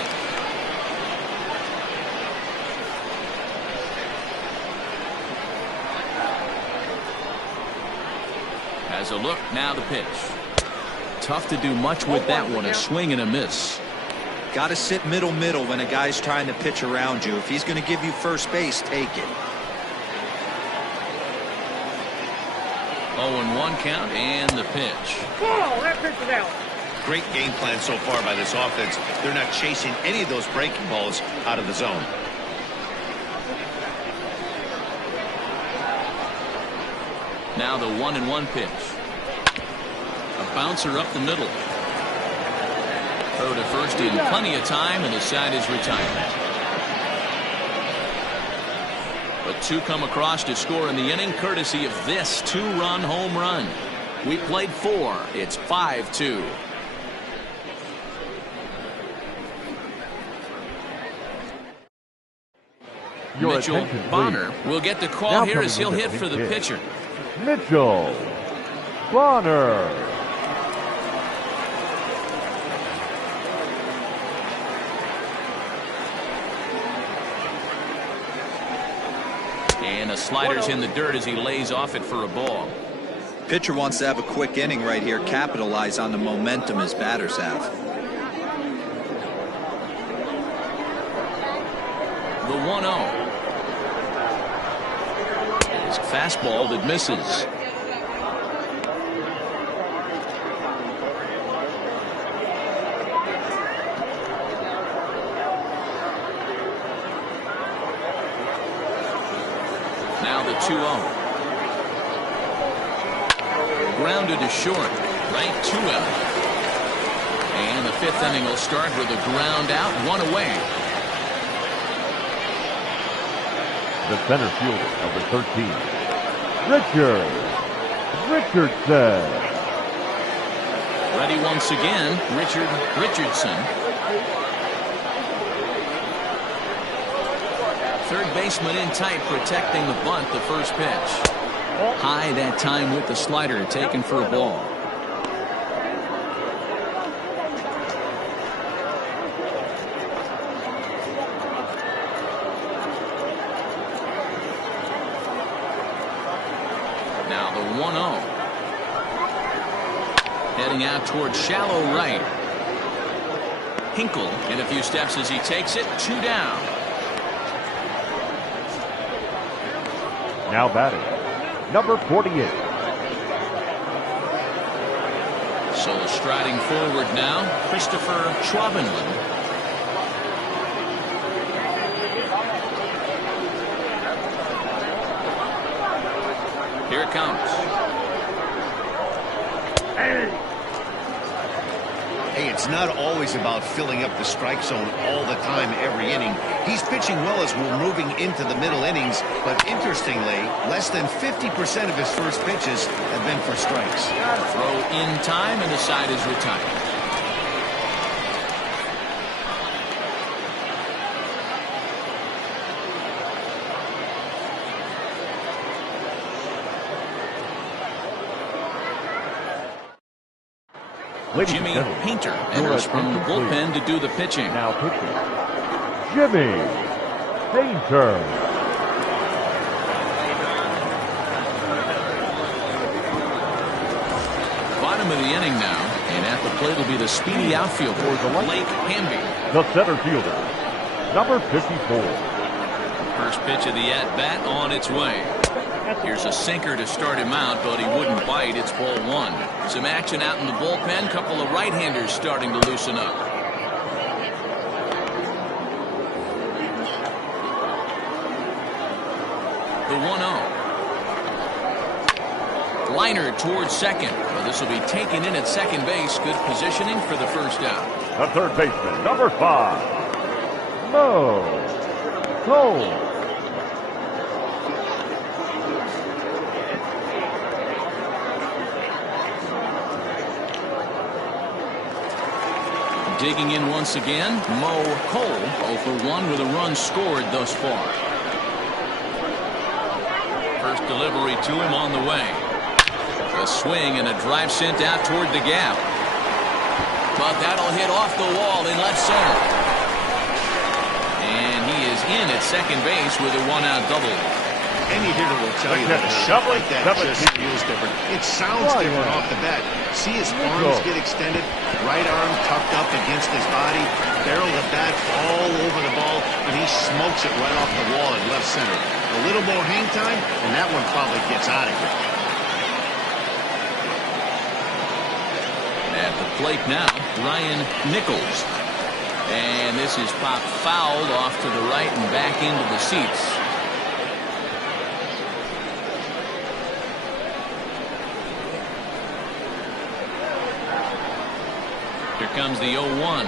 Has a look, now the pitch. Tough to do much with that one, a swing and a miss. Got to sit middle when a guy's trying to pitch around you. If he's going to give you first base, take it. 0-1 count and the pitch. Ball, that pitch is out. Great game plan so far by this offense. They're not chasing any of those breaking balls out of the zone. Now the 1-1 pitch. A bouncer up the middle. Throw to first in plenty of time, and the side is retired. But 2 come across to score in the inning, courtesy of this 2-run home run. We played 4. It's 5-2. Mitchell Bonner will get the call Now here as he'll coming hit for the pitcher. Mitchell Bonner. And the slider's in the dirt as he lays off it for a ball. Pitcher wants to have a quick inning right here, capitalize on the momentum his batters have. The 1-0. It's a fastball that misses. Now the 2-0. Grounded to short. Right to him. And the 5th inning will start with a ground out, 1 away. The center fielder, number 13, Richardson. Ready once again, Richardson. Third baseman in tight, protecting the bunt, the first pitch. High that time with the slider, taken for a ball. Now the 1-0. Heading out towards shallow right. Hinkle in a few steps as he takes it. 2 down. Now batting, number 48. So striding forward now, Christopher Schwabenland. Here it comes. Hey, it's not always about filling up the strike zone all the time every inning. He's pitching well as we're moving into the middle innings, but interestingly, less than 50% of his first pitches have been for strikes. Throw in time, and the side is retired. Jimmy Painter enters from the bullpen to do the pitching. Now pitching, Jimmy Painter. bottom of the inning now, and at the plate will be the speedy outfielder, Blake Hamby. The center fielder, number 54. First pitch of the at-bat on its way. Here's a sinker to start him out, but he wouldn't bite. It's ball one. Some action out in the bullpen. Couple of right-handers starting to loosen up. The 1-0. Liner towards second. Well, this will be taken in at second base. Good positioning for the first out. The third baseman, number 5. Mo Cole. Digging in once again, Mo Cole, 0 for 1 with a run scored thus far. First delivery to him on the way. A swing and a drive sent out toward the gap. But that'll hit off the wall in left center. And he is in at second base with a 1-out double. Any hitter will tell you that a shot like that just feels different. It sounds different off the bat. See his arms get extended, right arm tucked up against his body, barrel of the bat all over the ball, and he smokes it right off the wall in left center. A little more hang time, and that one probably gets out of here. At the plate now, Ryan Nichols. And this is popped fouled off to the right and back into the seats. Here comes the 0-1.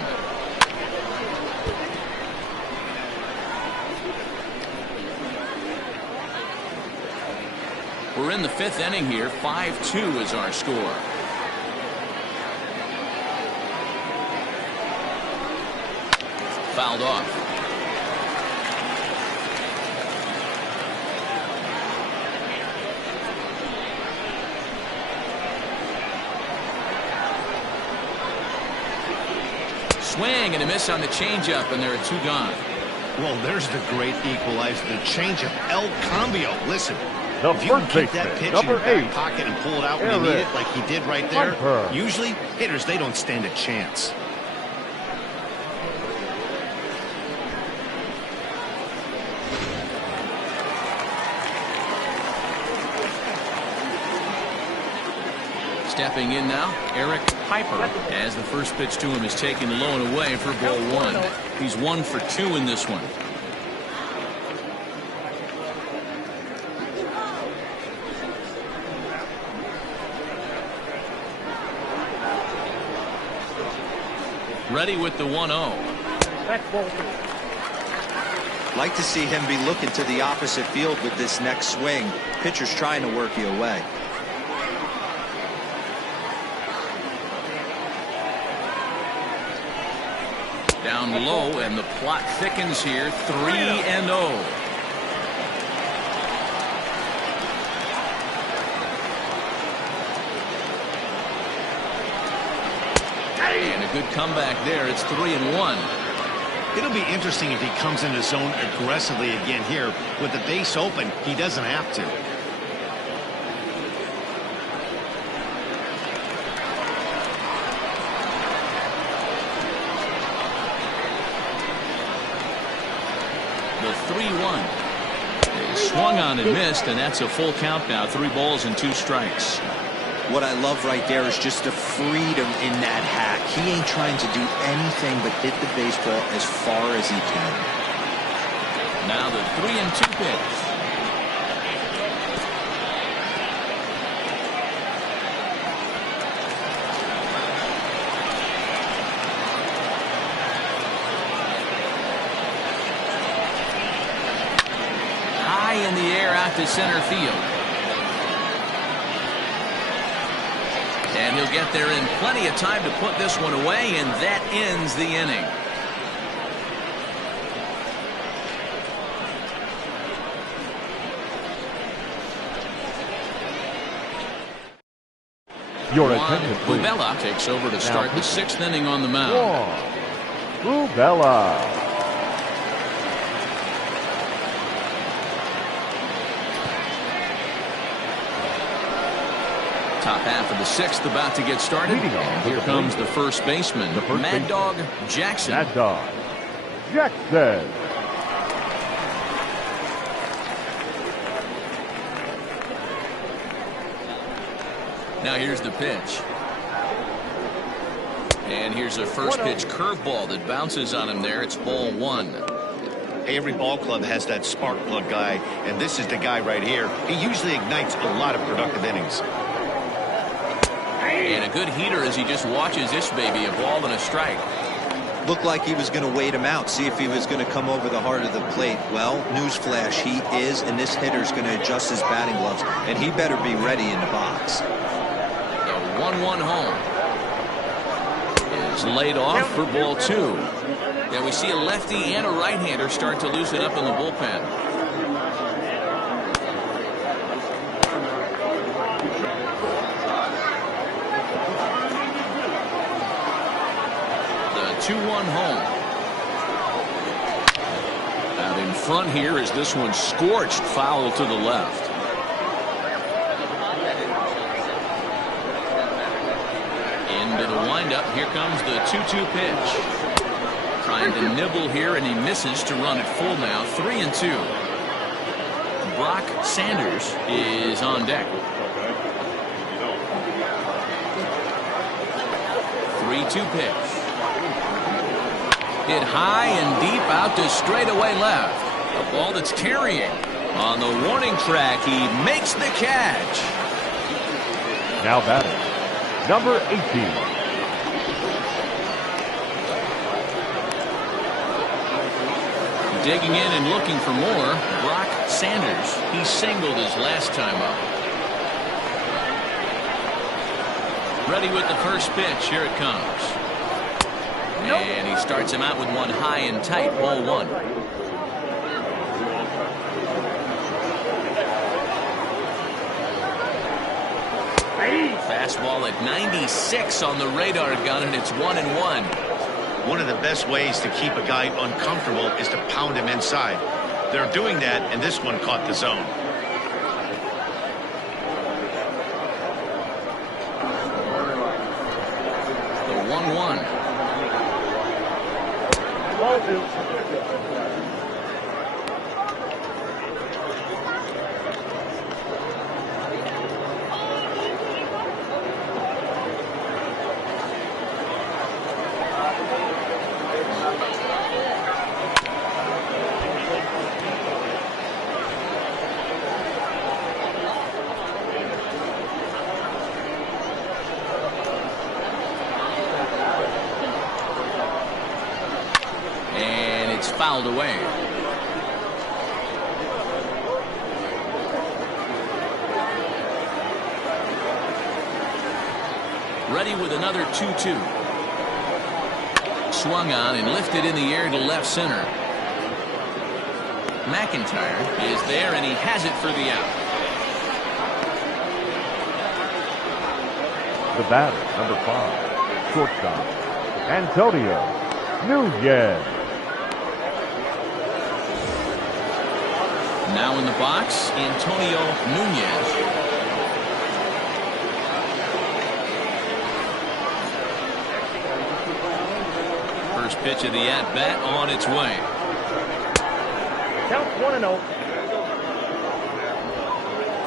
We're in the 5th inning here. 5-2 is our score. Fouled off. Swing and a miss on the changeup, and there are 2 gone. Well, there's the great equalizer, the changeup, El Cambio. Listen, if you can keep that pitch in your back pocket and pull it out when you need it, like he did right there, usually hitters, they don't stand a chance. Stepping in now, Eric Piper, as the first pitch to him is taken low and away for ball 1. He's 1 for 2 in this one. Ready with the 1-0. Like to see him be looking to the opposite field with this next swing. Pitcher's trying to work you away. Down low, and the plot thickens here. 3-0. And a good comeback there. It's 3-1. It'll be interesting if he comes into zone aggressively again here. With the base open, he doesn't have to. The 3-1 is swung on and missed, and that's a full count now. 3 balls and 2 strikes. What I love right there is just the freedom in that hack. He ain't trying to do anything but hit the baseball as far as he can. Now the 3-2 pitch. High in the air out to center field. And he'll get there in plenty of time to put this one away, and that ends the inning. Your attention, please. Bubella takes over to start the 6th inning on the mound. Bubella. Top half of the sixth about to get started. And here comes the first baseman, Mad Dog Jackson. Mad Dog Jackson. Now here's the pitch. And here's a first pitch curveball that bounces on him there. It's ball one. Hey, every ball club has that spark plug guy, and this is the guy right here. He usually ignites a lot of productive innings. And a good heater as he just watches this baby, a ball and a strike. Looked like he was going to wait him out, see if he was going to come over the heart of the plate. Well, newsflash, he is, and this hitter's going to adjust his batting gloves, and he better be ready in the box. The 1-1 home is laid off for ball two. Yeah, we see a lefty and a right-hander start to loosen up in the bullpen. The 2-1 home. Out in front here is this one scorched foul to the left. Into the windup. Here comes the 2-2 pitch. Trying to nibble here, and he misses to run it full now. 3-2. Brock Sanders is on deck. 3-2 pitch. Hit high and deep out to straightaway left. A ball that's carrying. On the warning track, he makes the catch. Now batting, number 18. Digging in and looking for more, Brock Sanders. He singled his last time up. Ready with the first pitch. Here it comes. And he starts him out with one high and tight. Ball one. Fastball at 96 on the radar gun, and it's 1-1. One of the best ways to keep a guy uncomfortable is to pound him inside. They're doing that, and this one caught the zone. The 1-1. Ball two. Fouled away. Ready with another 2-2. Swung on and lifted in the air to left center. McIntyre is there, and he has it for the out. The batter, number 5, shortstop, Antonio Nunez. Now in the box, Antonio Nunez. First pitch of the at-bat on its way. Count 1-0.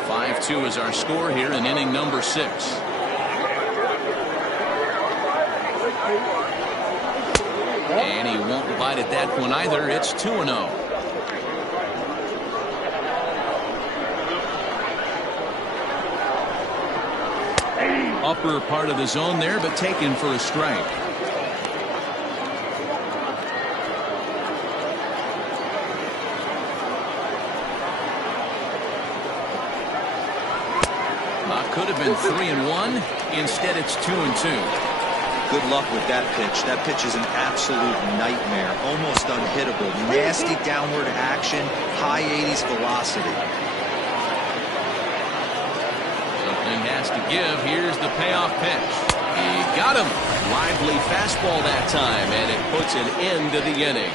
5-2 is our score here in inning number 6. And he won't bite at that one either. It's 2-0. Upper part of the zone there, but taken for a strike. Could have been 3-1. Instead, it's 2-2. Good luck with that pitch. That pitch is an absolute nightmare. Almost unhittable. Nasty downward action. High 80s velocity. Something has to give. Here's the payoff pitch. He got him. Lively fastball that time, and it puts an end to the inning.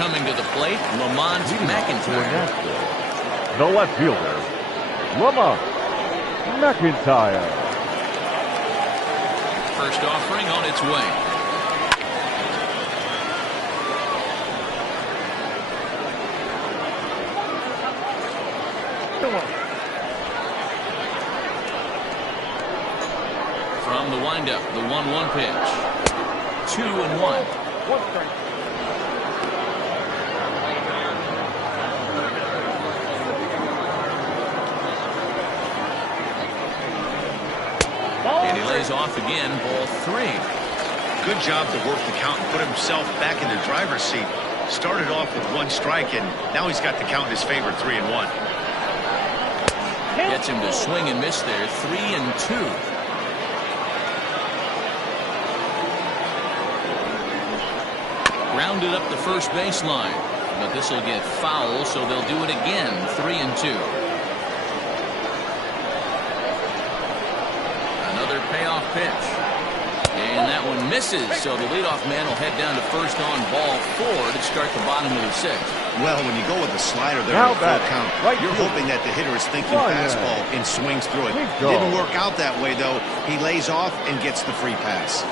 coming to the plate, Lamont McIntyre. The left fielder, Lamont McIntyre. First offering on its way. From the windup, the 1-1 pitch. 2-1. 1 strike. And he lays off again, ball 3. Good job to work the count and put himself back in the driver's seat. Started off with 1 strike, and now he's got the count in his favor, 3-1. Gets him to swing and miss there, 3-2. Rounded up the first baseline, but this will get foul, so they'll do it again, 3-2. Another payoff pitch, and that one misses, so the leadoff man will head down to first on ball 4 to start the bottom of the 6th. Well, when you go with the slider there Now in full count, right you're field. hoping that the hitter is thinking Ryan. fastball and swings through it. Go. Didn't work out that way, though. He lays off and gets the free pass.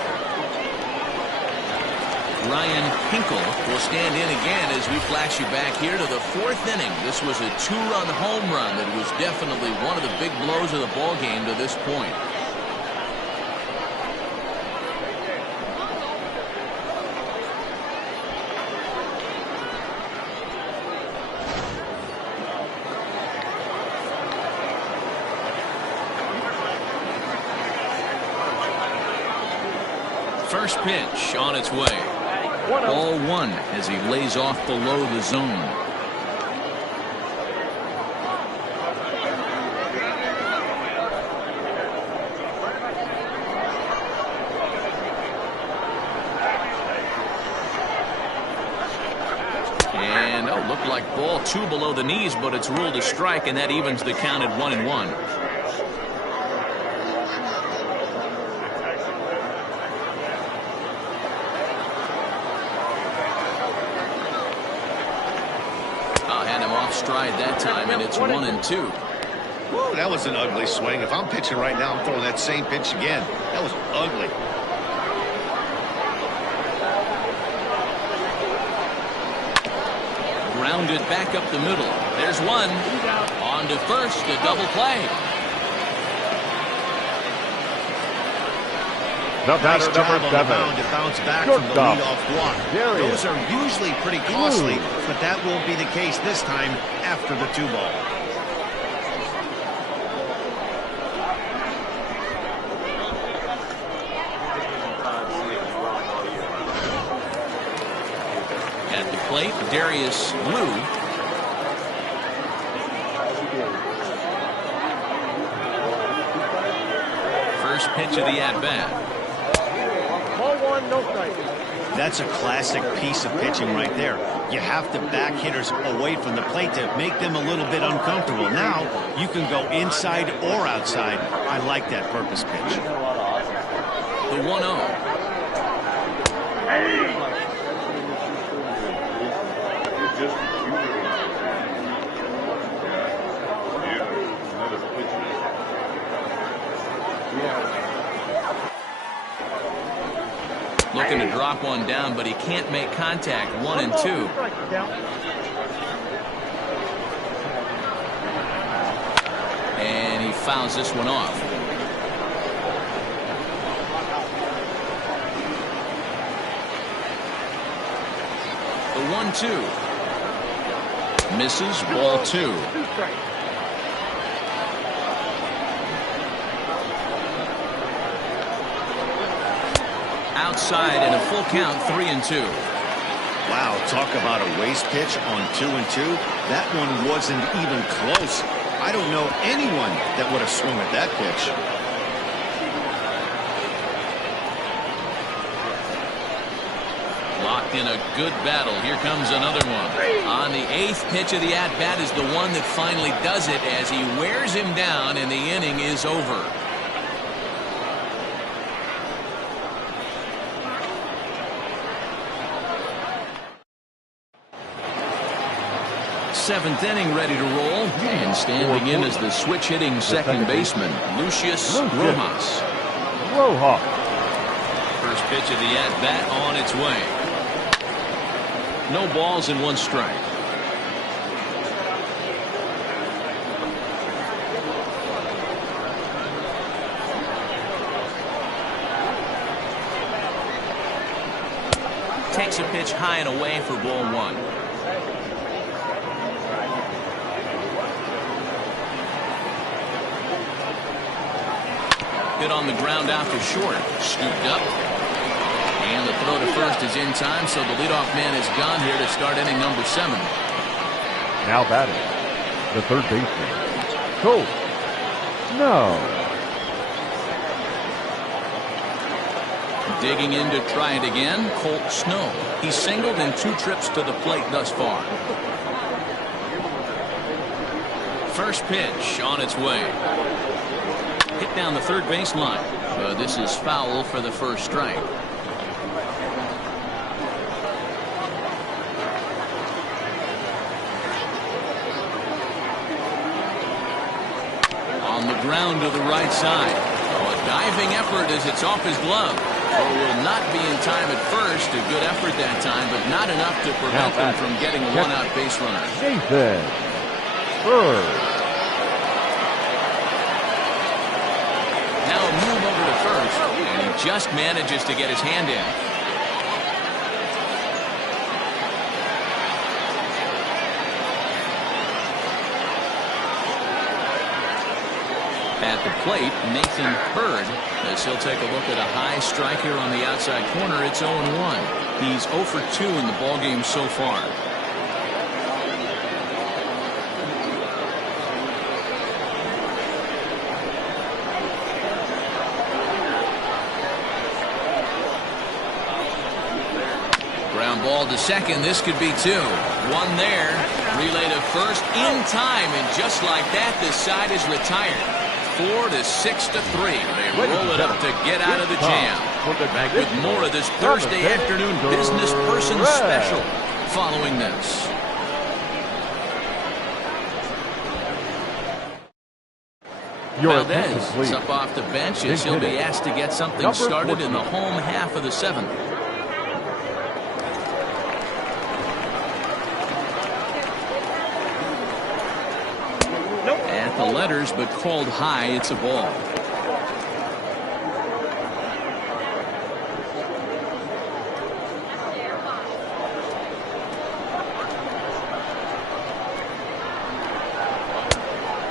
Ryan Hinkle will stand in again as we flash you back here to the 4th inning. This was a 2-run home run that was definitely one of the big blows of the ball game to this point. First pitch on its way. Ball 1 as he lays off below the zone. And looked like ball 2 below the knees, but it's ruled a strike, and that evens the count at 1-1. Stride that time, and it's 1-2. Whoa, that was an ugly swing. If I'm pitching right now, I'm throwing that same pitch again. That was ugly. Grounded back up the middle. There's one. On to first, a double play. The Nice batter, job number on the 7. mound to bounce back from the Shortstop. leadoff walk. Darius. Those are usually pretty costly, Blue. but that won't be the case this time after the 2-ball. At the plate, Darius Blue. First pitch of the at-bat. Ball 1, no strike. That's a classic piece of pitching right there. You have to back hitters away from the plate to make them a little bit uncomfortable. Now you can go inside or outside. I like that purpose pitch. The 1-0. Looking to drop one down, but he can't make contact. 1-2. And he fouls this one off. The 1-2. Misses, ball 2. Outside and a full count, 3-2. Wow, talk about a waste pitch on 2-2. That one wasn't even close. I don't know anyone that would have swung at that pitch. Locked in a good battle. Here comes another one. On the 8th pitch of the at-bat is the one that finally does it as he wears him down, and the inning is over. seventh inning ready to roll. And standing in as the switch-hitting second baseman, Lucius Rojas. First pitch of the at-bat on its way. No balls and one strike. Takes a pitch high and away for ball one. Hit on the ground out to short. Scooped up. And the throw to first is in time, so the leadoff man is gone here to start inning number 7. Now batting, the third baseman, Colt Snow. Digging in to try it again, Colt Snow. He's singled in 2 trips to the plate thus far. First pitch on its way. Hit down the third baseline. This is foul for the first strike. On the ground to the right side. A diving effort as it's off his glove. Or will not be in time at first. A good effort that time, but not enough to prevent them from getting a one-out base runner. Nathan Bird. Now a move over to first, and he just manages to get his hand in. At the plate, Nathan Bird, as he'll take a look at a high strike here on the outside corner. It's 0-1. He's 0 for 2 in the ballgame so far. Ground ball to second. This could be 2. 1 there. Relay to first in time, and just like that, this side is retired. 4 to 6 to 3. They roll it up to get out of the jam. Back with more of this Thursday afternoon business person special following this. Valdez is up off the bench as he'll be asked to get something started in the home half of the 7th. At the letters, but called high. It's a ball.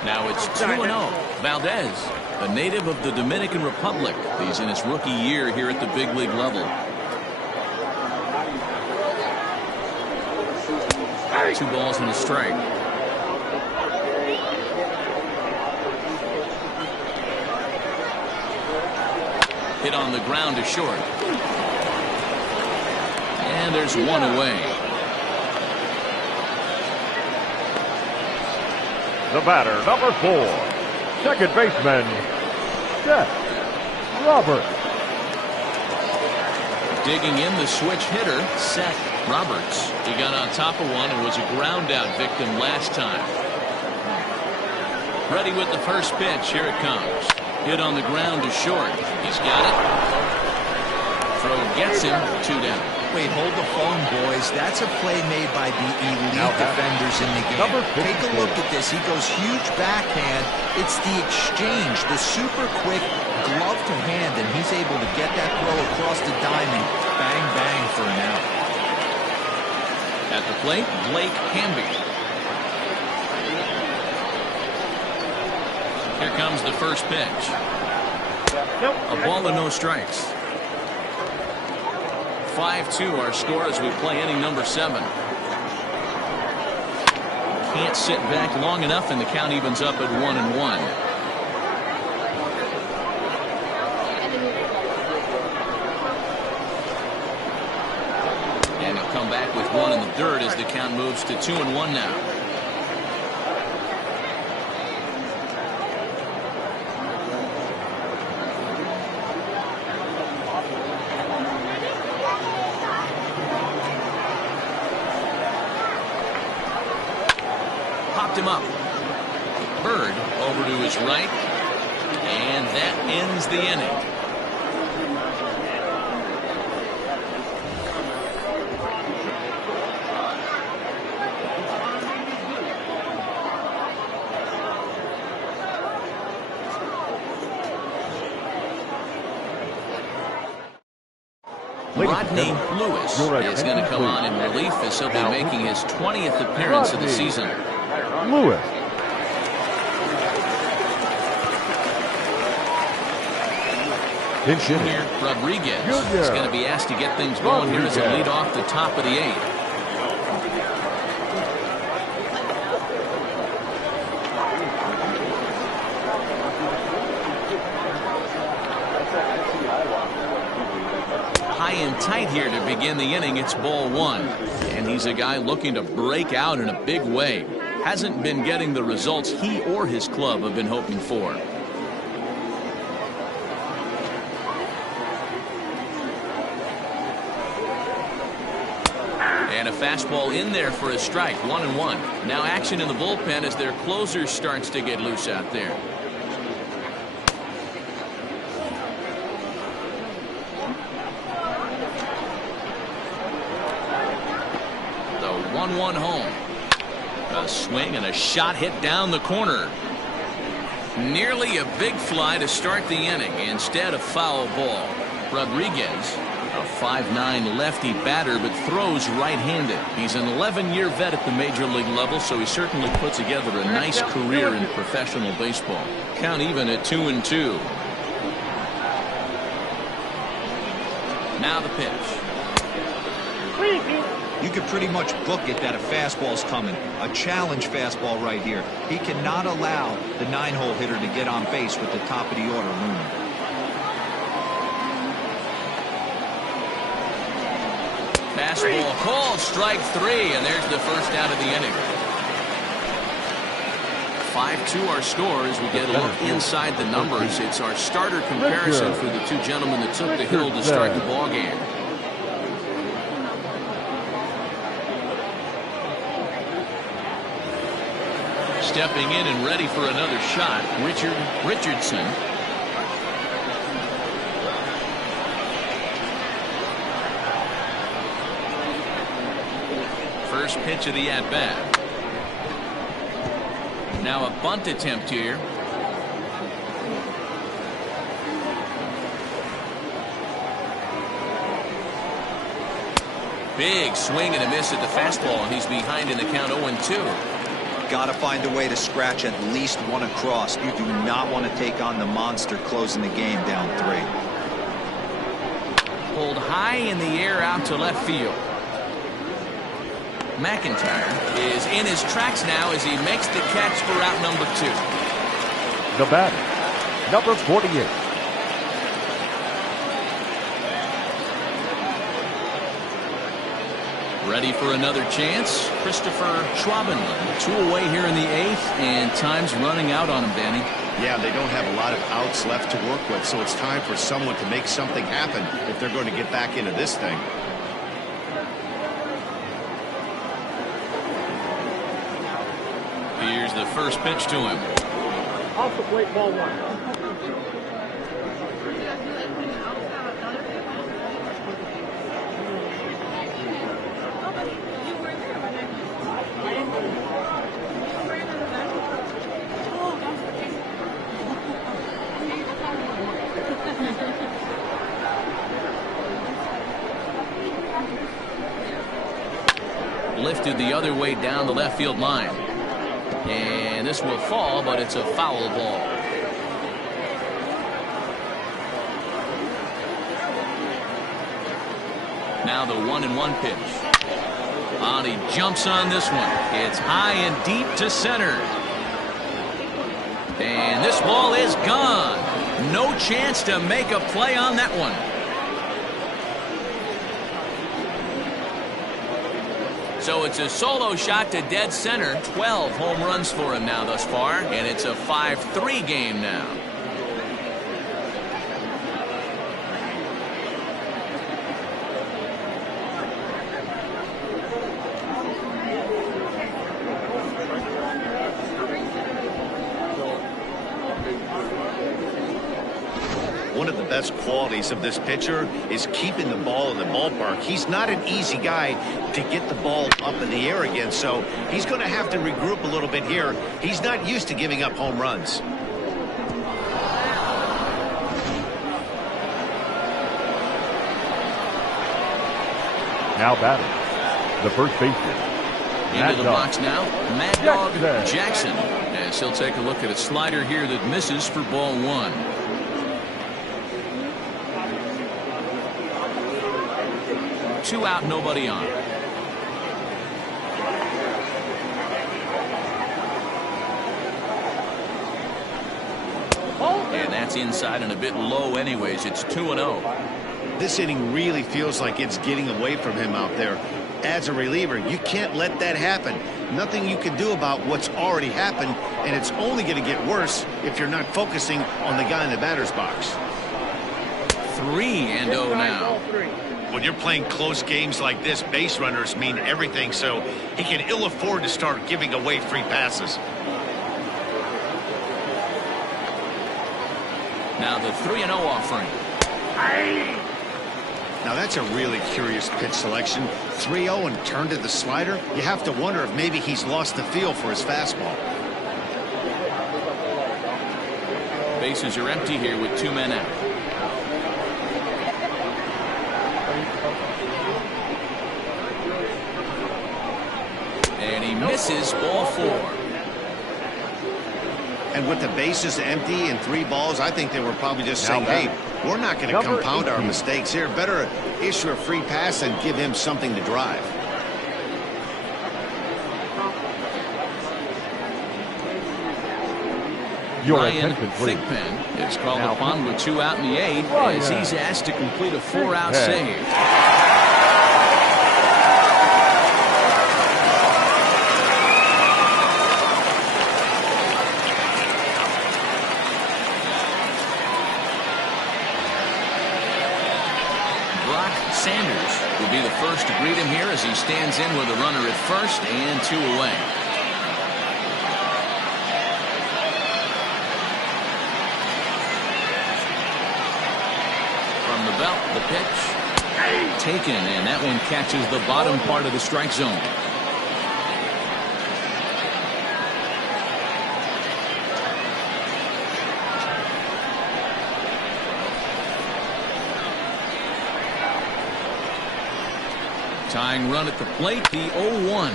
Now it's 2-0. Valdez, a native of the Dominican Republic. He's in his rookie year here at the big league level. 2 balls and a strike. Hit on the ground to short. And there's 1 away. The batter, number 4, second baseman, Seth Roberts. Digging in, the switch hitter, Seth Roberts. He got on top of one and was a ground out victim last time. Ready with the first pitch. Here it comes. Hit on the ground to short. He's got it. Throw gets him. 2 down. Wait, hold the phone, boys. That's a play made by the elite defenders in the game. Take a look at this. He goes huge backhand. It's the exchange, the super quick glove to hand, and he's able to get that throw across the diamond. Bang, bang for an out. At the plate, Blake Hamby. Here comes the first pitch. A ball and no strikes. 5-2 our score as we play inning number 7. Can't sit back long enough, and the count evens up at 1-1. And he'll come back with 1 in the dirt as the count moves to 2-1 now. him up. Bird over to his right. And that ends the inning. Rodney Lewis is going to come on in relief as he'll be making his 20th appearance of the season. Lewis. Junior Rodriguez is going to be asked to get things going here as a lead off the top of the 8th. High and tight here to begin the inning. It's ball 1. And he's a guy looking to break out in a big way. Hasn't been getting the results he or his club have been hoping for. And a fastball in there for a strike. 1-1. Now action in the bullpen as their closer starts to get loose out there. The 1-1 home. A swing and a shot hit down the corner. Nearly a big fly to start the inning. Instead, a foul ball. Rodriguez, a 5'9" lefty batter, but throws right-handed. He's an 11-year vet at the major league level, so he certainly put together a nice career in professional baseball. Count even at 2-2. Now the pitch. You could pretty much book it that a fastball's coming. A challenge fastball right here. He cannot allow the 9-hole hitter to get on base with the top of the order looming. Fastball called, strike 3, and there's the first out of the inning. 5-2 our score as we get a look inside the numbers. It's our starter comparison for the two gentlemen that took the hill to start the ball game. Stepping in and ready for another shot, Richard Richardson. First pitch of the at-bat. Now a bunt attempt here. Big swing and a miss at the fastball, and he's behind in the count 0-2. Got to find a way to scratch at least one across. You do not want to take on the monster closing the game down 3. Pulled high in the air out to left field. McIntyre is in his tracks now as he makes the catch for out number 2. The batter, number 48. Ready for another chance. Christopher Schwabenland, 2 away here in the 8th, and time's running out on him, Danny. Yeah, they don't have a lot of outs left to work with, so it's time for someone to make something happen if they're going to get back into this thing. Here's the first pitch to him. Off the plate, ball 1. Lifted the other way down the left field line. And this will fall, but it's a foul ball. Now the 1-1 pitch. And he jumps on this one. It's high and deep to center. And this ball is gone. No chance to make a play on that one. So it's a solo shot to dead center. 12 home runs for him now thus far, and it's a 5-3 game now. One of the best qualities of this pitcher is keeping the ball in the ballpark. He's not an easy guy to get the ball up in the air again, so he's going to have to regroup a little bit here. He's not used to giving up home runs. Now batting, the first baseman. Into the box now, Mad Dog Jackson. As he'll take a look at a slider here that misses for ball one. Two out, nobody on. And that's inside and a bit low anyways. It's 2-0. This inning really feels like it's getting away from him out there. As a reliever, you can't let that happen. Nothing you can do about what's already happened, and it's only going to get worse if you're not focusing on the guy in the batter's box. 3-0 now. When you're playing close games like this, base runners mean everything, so he can ill afford to start giving away free passes. Now the 3-0 offering. Now that's a really curious pitch selection. 3-0 and turned to the slider. You have to wonder if maybe he's lost the feel for his fastball. Bases are empty here with 2 men out. And he misses ball 4. And with the bases empty and 3 balls, I think they were probably just saying, hey, we're not going to compound our mistakes here. Better issue a free pass and give him something to drive. Ryan Thigpen is called upon with 2 out in the 8th as he's asked to complete a 4-out save. Sanders will be the first to greet him here as he stands in with a runner at first and 2 away. From the belt, the pitch taken, and that one catches the bottom part of the strike zone. Tying run at the plate, the 0-1.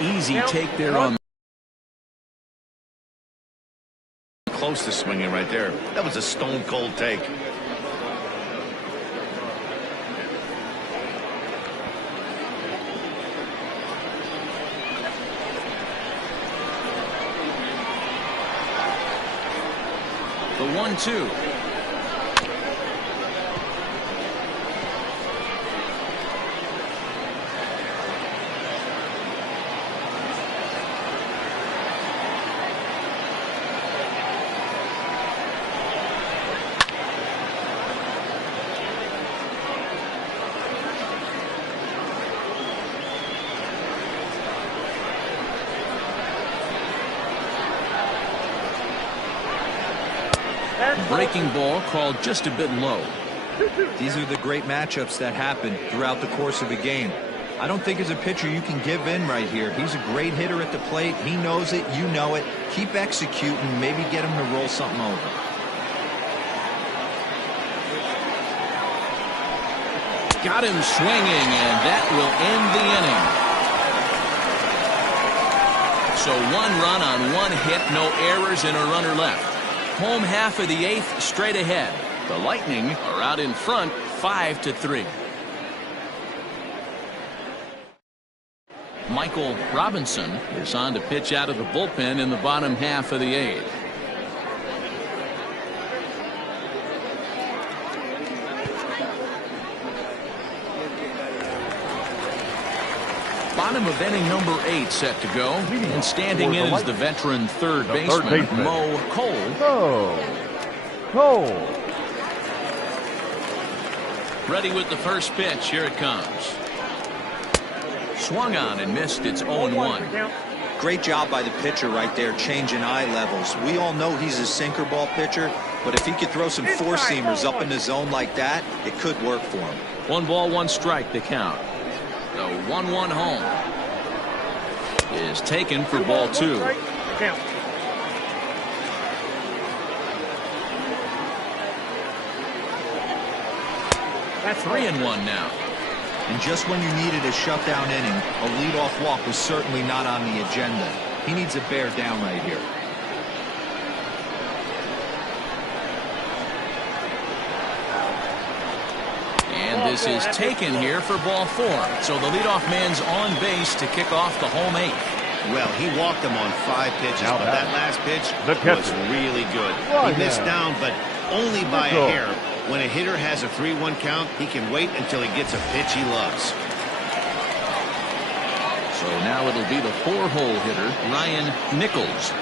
Easy take there on. Close to swinging right there. That was a stone cold take. The 1-2. Breaking ball called just a bit low. These are the great matchups that happen throughout the course of a game. I don't think as a pitcher you can give in right here. He's a great hitter at the plate. He knows it. You know it. Keep executing. Maybe get him to roll something over. Got him swinging, and that will end the inning. So 1 run on 1 hit, no errors, and a runner left. Home half of the 8th straight ahead. The Lightning are out in front 5-3. Michael Robinson is on to pitch out of the bullpen in the bottom half of the 8th. Bottom of inning number 8 set to go, and standing in is the veteran third baseman, Mo Cole. Ready with the first pitch. Here it comes. Swung on and missed. It's 0-1. Great job by the pitcher right there, changing eye levels. We all know he's a sinker ball pitcher, but if he could throw some four-seamers up in the zone like that, it could work for him. 1 ball, 1 strike to count. The 1-1 home is taken for ball 2. That's 3-1 now. And just when you needed a shutdown inning, a leadoff walk was certainly not on the agenda. He needs to bear down right here. And this is taken here for ball 4. So the leadoff man's on base to kick off the home 8th. Well, he walked him on 5 pitches, Now but that last pitch was really good. Right He missed now. down, but only by a hair. When a hitter has a 3-1 count, he can wait until he gets a pitch he loves. So now it'll be the 4-hole hitter, Ryan Nichols.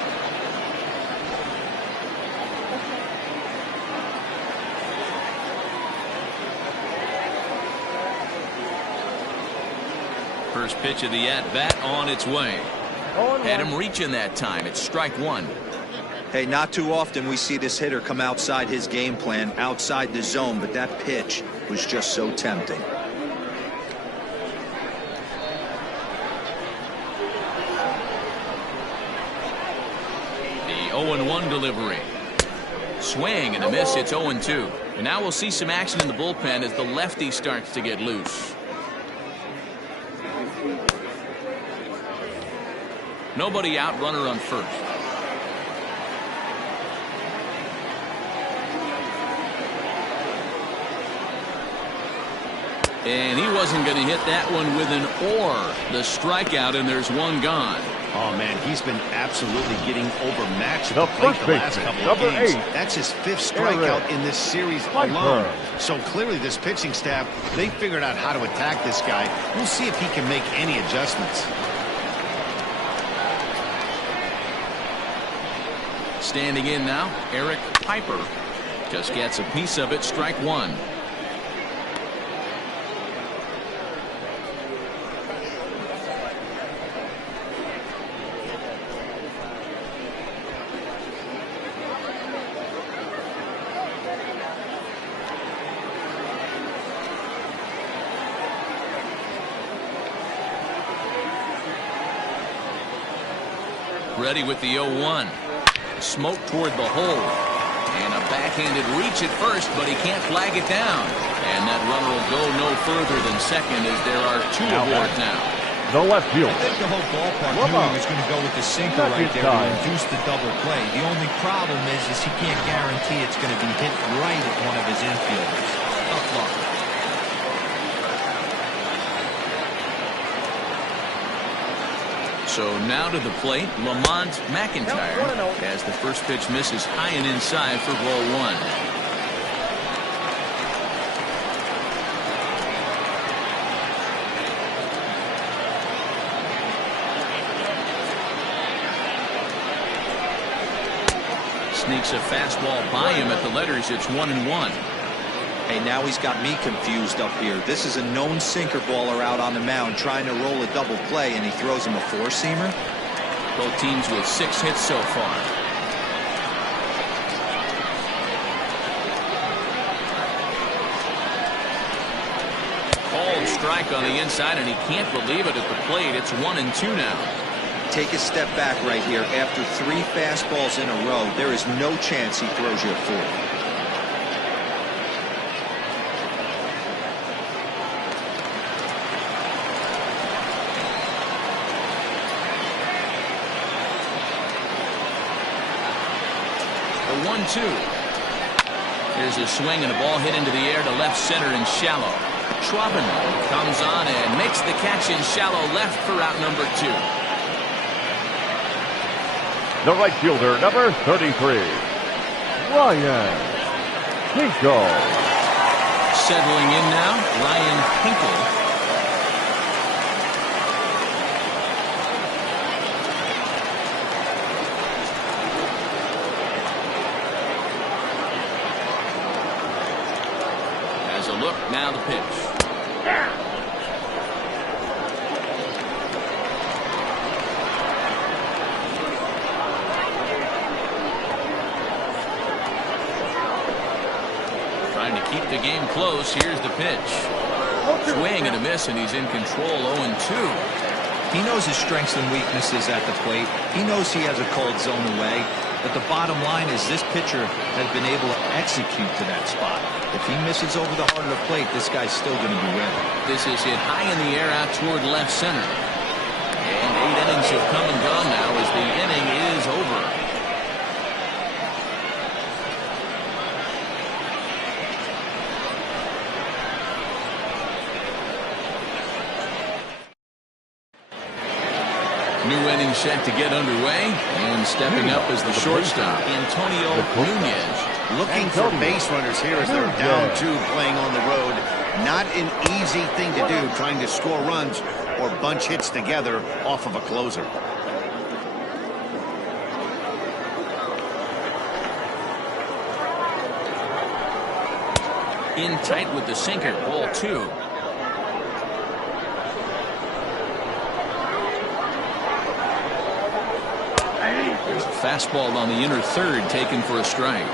First pitch of the at-bat on its way. Had him reaching that time. It's strike 1. Hey, not too often we see this hitter come outside his game plan, outside the zone, but that pitch was just so tempting. The 0-1 delivery. Swing and a miss. It's 0-2. And now we'll see some action in the bullpen as the lefty starts to get loose. Nobody out, runner on first. And he wasn't going to hit that one with an or. The strikeout, and there's one gone. Oh, man, he's been absolutely getting overmatched The at the plate first the last baseman, couple of number games. 8. That's his 5th strikeout in this series alone. So clearly this pitching staff, they figured out how to attack this guy. We'll see if he can make any adjustments. Standing in now, Eric Piper. Just gets a piece of it, strike 1. Ready with the 0-1. Smoke toward the hole. And a backhanded reach at first, but he can't flag it down. And that runner will go no further than second as there are 2 aboard now. The left field. I think the whole ballpark knew he was going to go with the sinker right there to induce the double play. The only problem is he can't guarantee it's going to be hit right at one of his infielders. Tough luck. So now to the plate, Lamont McIntyre as the first pitch misses high and inside for ball 1. Sneaks a fastball by him at the letters. It's 1-1. Hey, now he's got me confused up here. This is a known sinker baller out on the mound trying to roll a double play, and he throws him a 4-seamer. Both teams with 6 hits so far. Called strike on the inside, and he can't believe it at the plate. It's 1-2 now. Take a step back right here. After 3 fastballs in a row, there is no chance he throws you a 4. The 1-2. Here's a swing and a ball hit into the air to left center and shallow. Schwaben comes on and makes the catch in shallow left for out number 2. The right fielder, number 33, Ryan Hinkle. Settling in now, Ryan Hinkle. look, now the pitch. Trying to keep the game close. Here's the pitch. Swing and a miss, and he's in control. 0-2. He knows his strengths and weaknesses at the plate. He knows he has a cold zone away. But the bottom line is this pitcher has been able to execute to that spot. If he misses over the heart of the plate, this guy's still going to be ready. This is hit high in the air out toward left center. And 8 innings have come and gone now as the inning is over. New inning set to get underway, and stepping up is the shortstop, Antonio Nunez. Looking for base runners here as they're down 2 playing on the road. Not an easy thing to do, trying to score runs or bunch hits together off of a closer. In tight with the sinker, ball 2. There's a fastball on the inner third taken for a strike.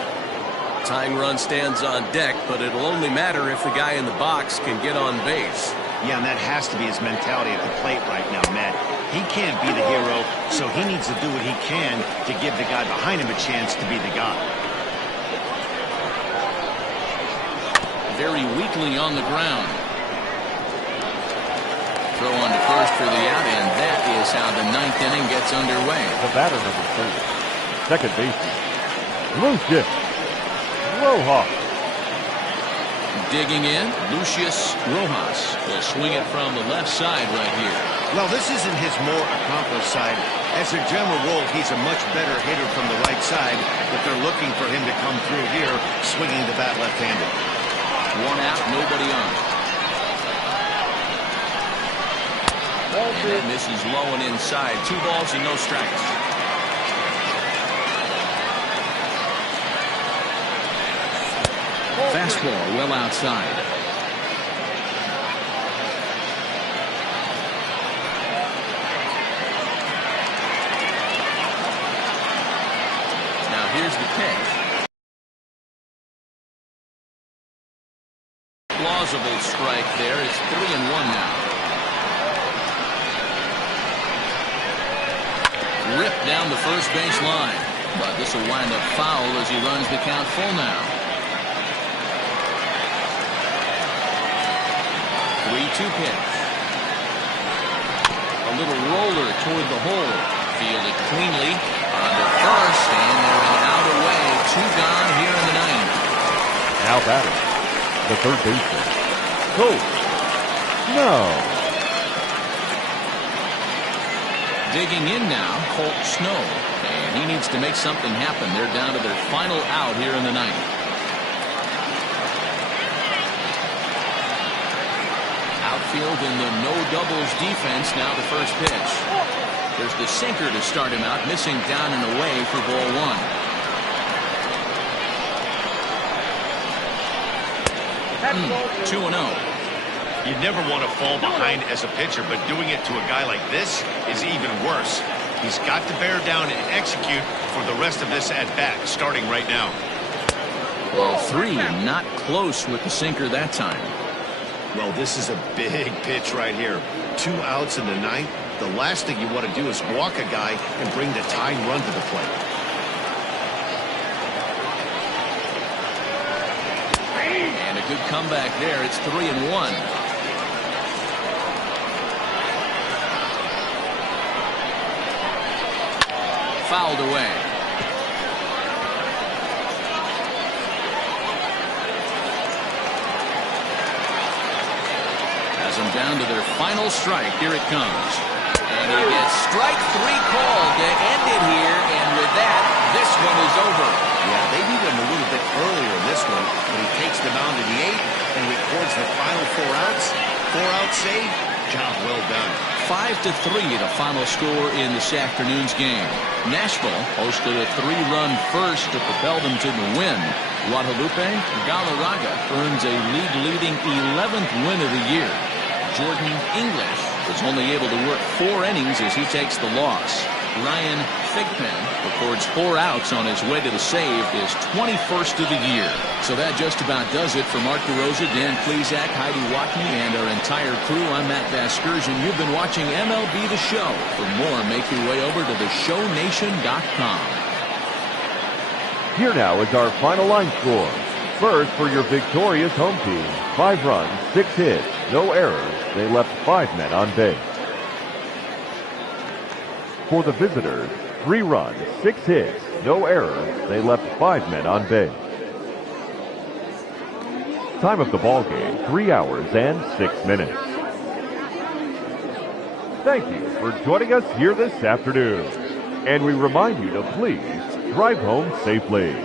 Tying run stands on deck, but it'll only matter if the guy in the box can get on base. Yeah, and that has to be his mentality at the plate right now, Matt. He can't be the hero, so he needs to do what he can to give the guy behind him a chance to be the guy. Very weakly on the ground. Throw on to first for the out, and that is how the 9th inning gets underway. The batter, number 3, second baseman, Lucius Rojas. Digging in, Lucius Rojas will swing it from the left side right here. Well, this isn't his more accomplished side. As a general rule, he's a much better hitter from the right side, but they're looking for him to come through here, swinging the bat left-handed. 1 out, nobody on. And that misses low and inside. 2 balls and no strikes. Fastball well outside. Now here's the pitch. Plausible strike there. It's 3-1 now. Ripped down the first base line, but this will wind up foul as he runs the count full now. 3-2 pitch. A little roller toward the hole. Fielded cleanly under first, and they're an out away. 2 gone here in the 9th. Now batting, the third baseman, Colt Snow. Digging in now, Colt Snow, and he needs to make something happen. They're down to their final out here in the 9th. Outfield in the no doubles defense. Now the first pitch. There's the sinker to start him out, missing down and away for ball 1. 2-0. You never want to fall behind as a pitcher, but doing it to a guy like this is even worse. He's got to bear down and execute for the rest of this at-bat, starting right now. Ball 3, not close with the sinker that time. Well, this is a big pitch right here. 2 outs in the 9th. The last thing you want to do is walk a guy and bring the tying run to the plate. And a good comeback there. It's 3-1. Fouled away. Has them down to their final strike. Here it comes. And he gets strike 3 called to end it here. And with that, this one is over. Yeah, they beat him a little bit earlier in this one, but he takes them out to the 8th and records the final 4 outs. 4 out save. Job well done. 5-3 the final score in this afternoon's game. Nashville posted a 3-run first to propel them to the win. Guadalupe Galarraga earns a league-leading 11th win of the year. Jordan English was only able to work 4 innings as he takes the loss. Ryan Thigpen records 4 outs on his way to the save, his 21st of the year. So that just about does it for Mark DeRosa, Dan Plesac, Heidi Watney, and our entire crew. I'm Matt Vasgersian. You've been watching MLB The Show. For more, make your way over to theshownation.com. Here now is our final line score. First, for your victorious home team, 5 runs, 6 hits, no errors. They left 5 men on base. For the visitors, 3 runs, 6 hits, no errors. They left 5 men on base. Time of the ball game, 3 hours and 6 minutes. Thank you for joining us here this afternoon. And we remind you to please drive home safely.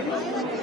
Thank you.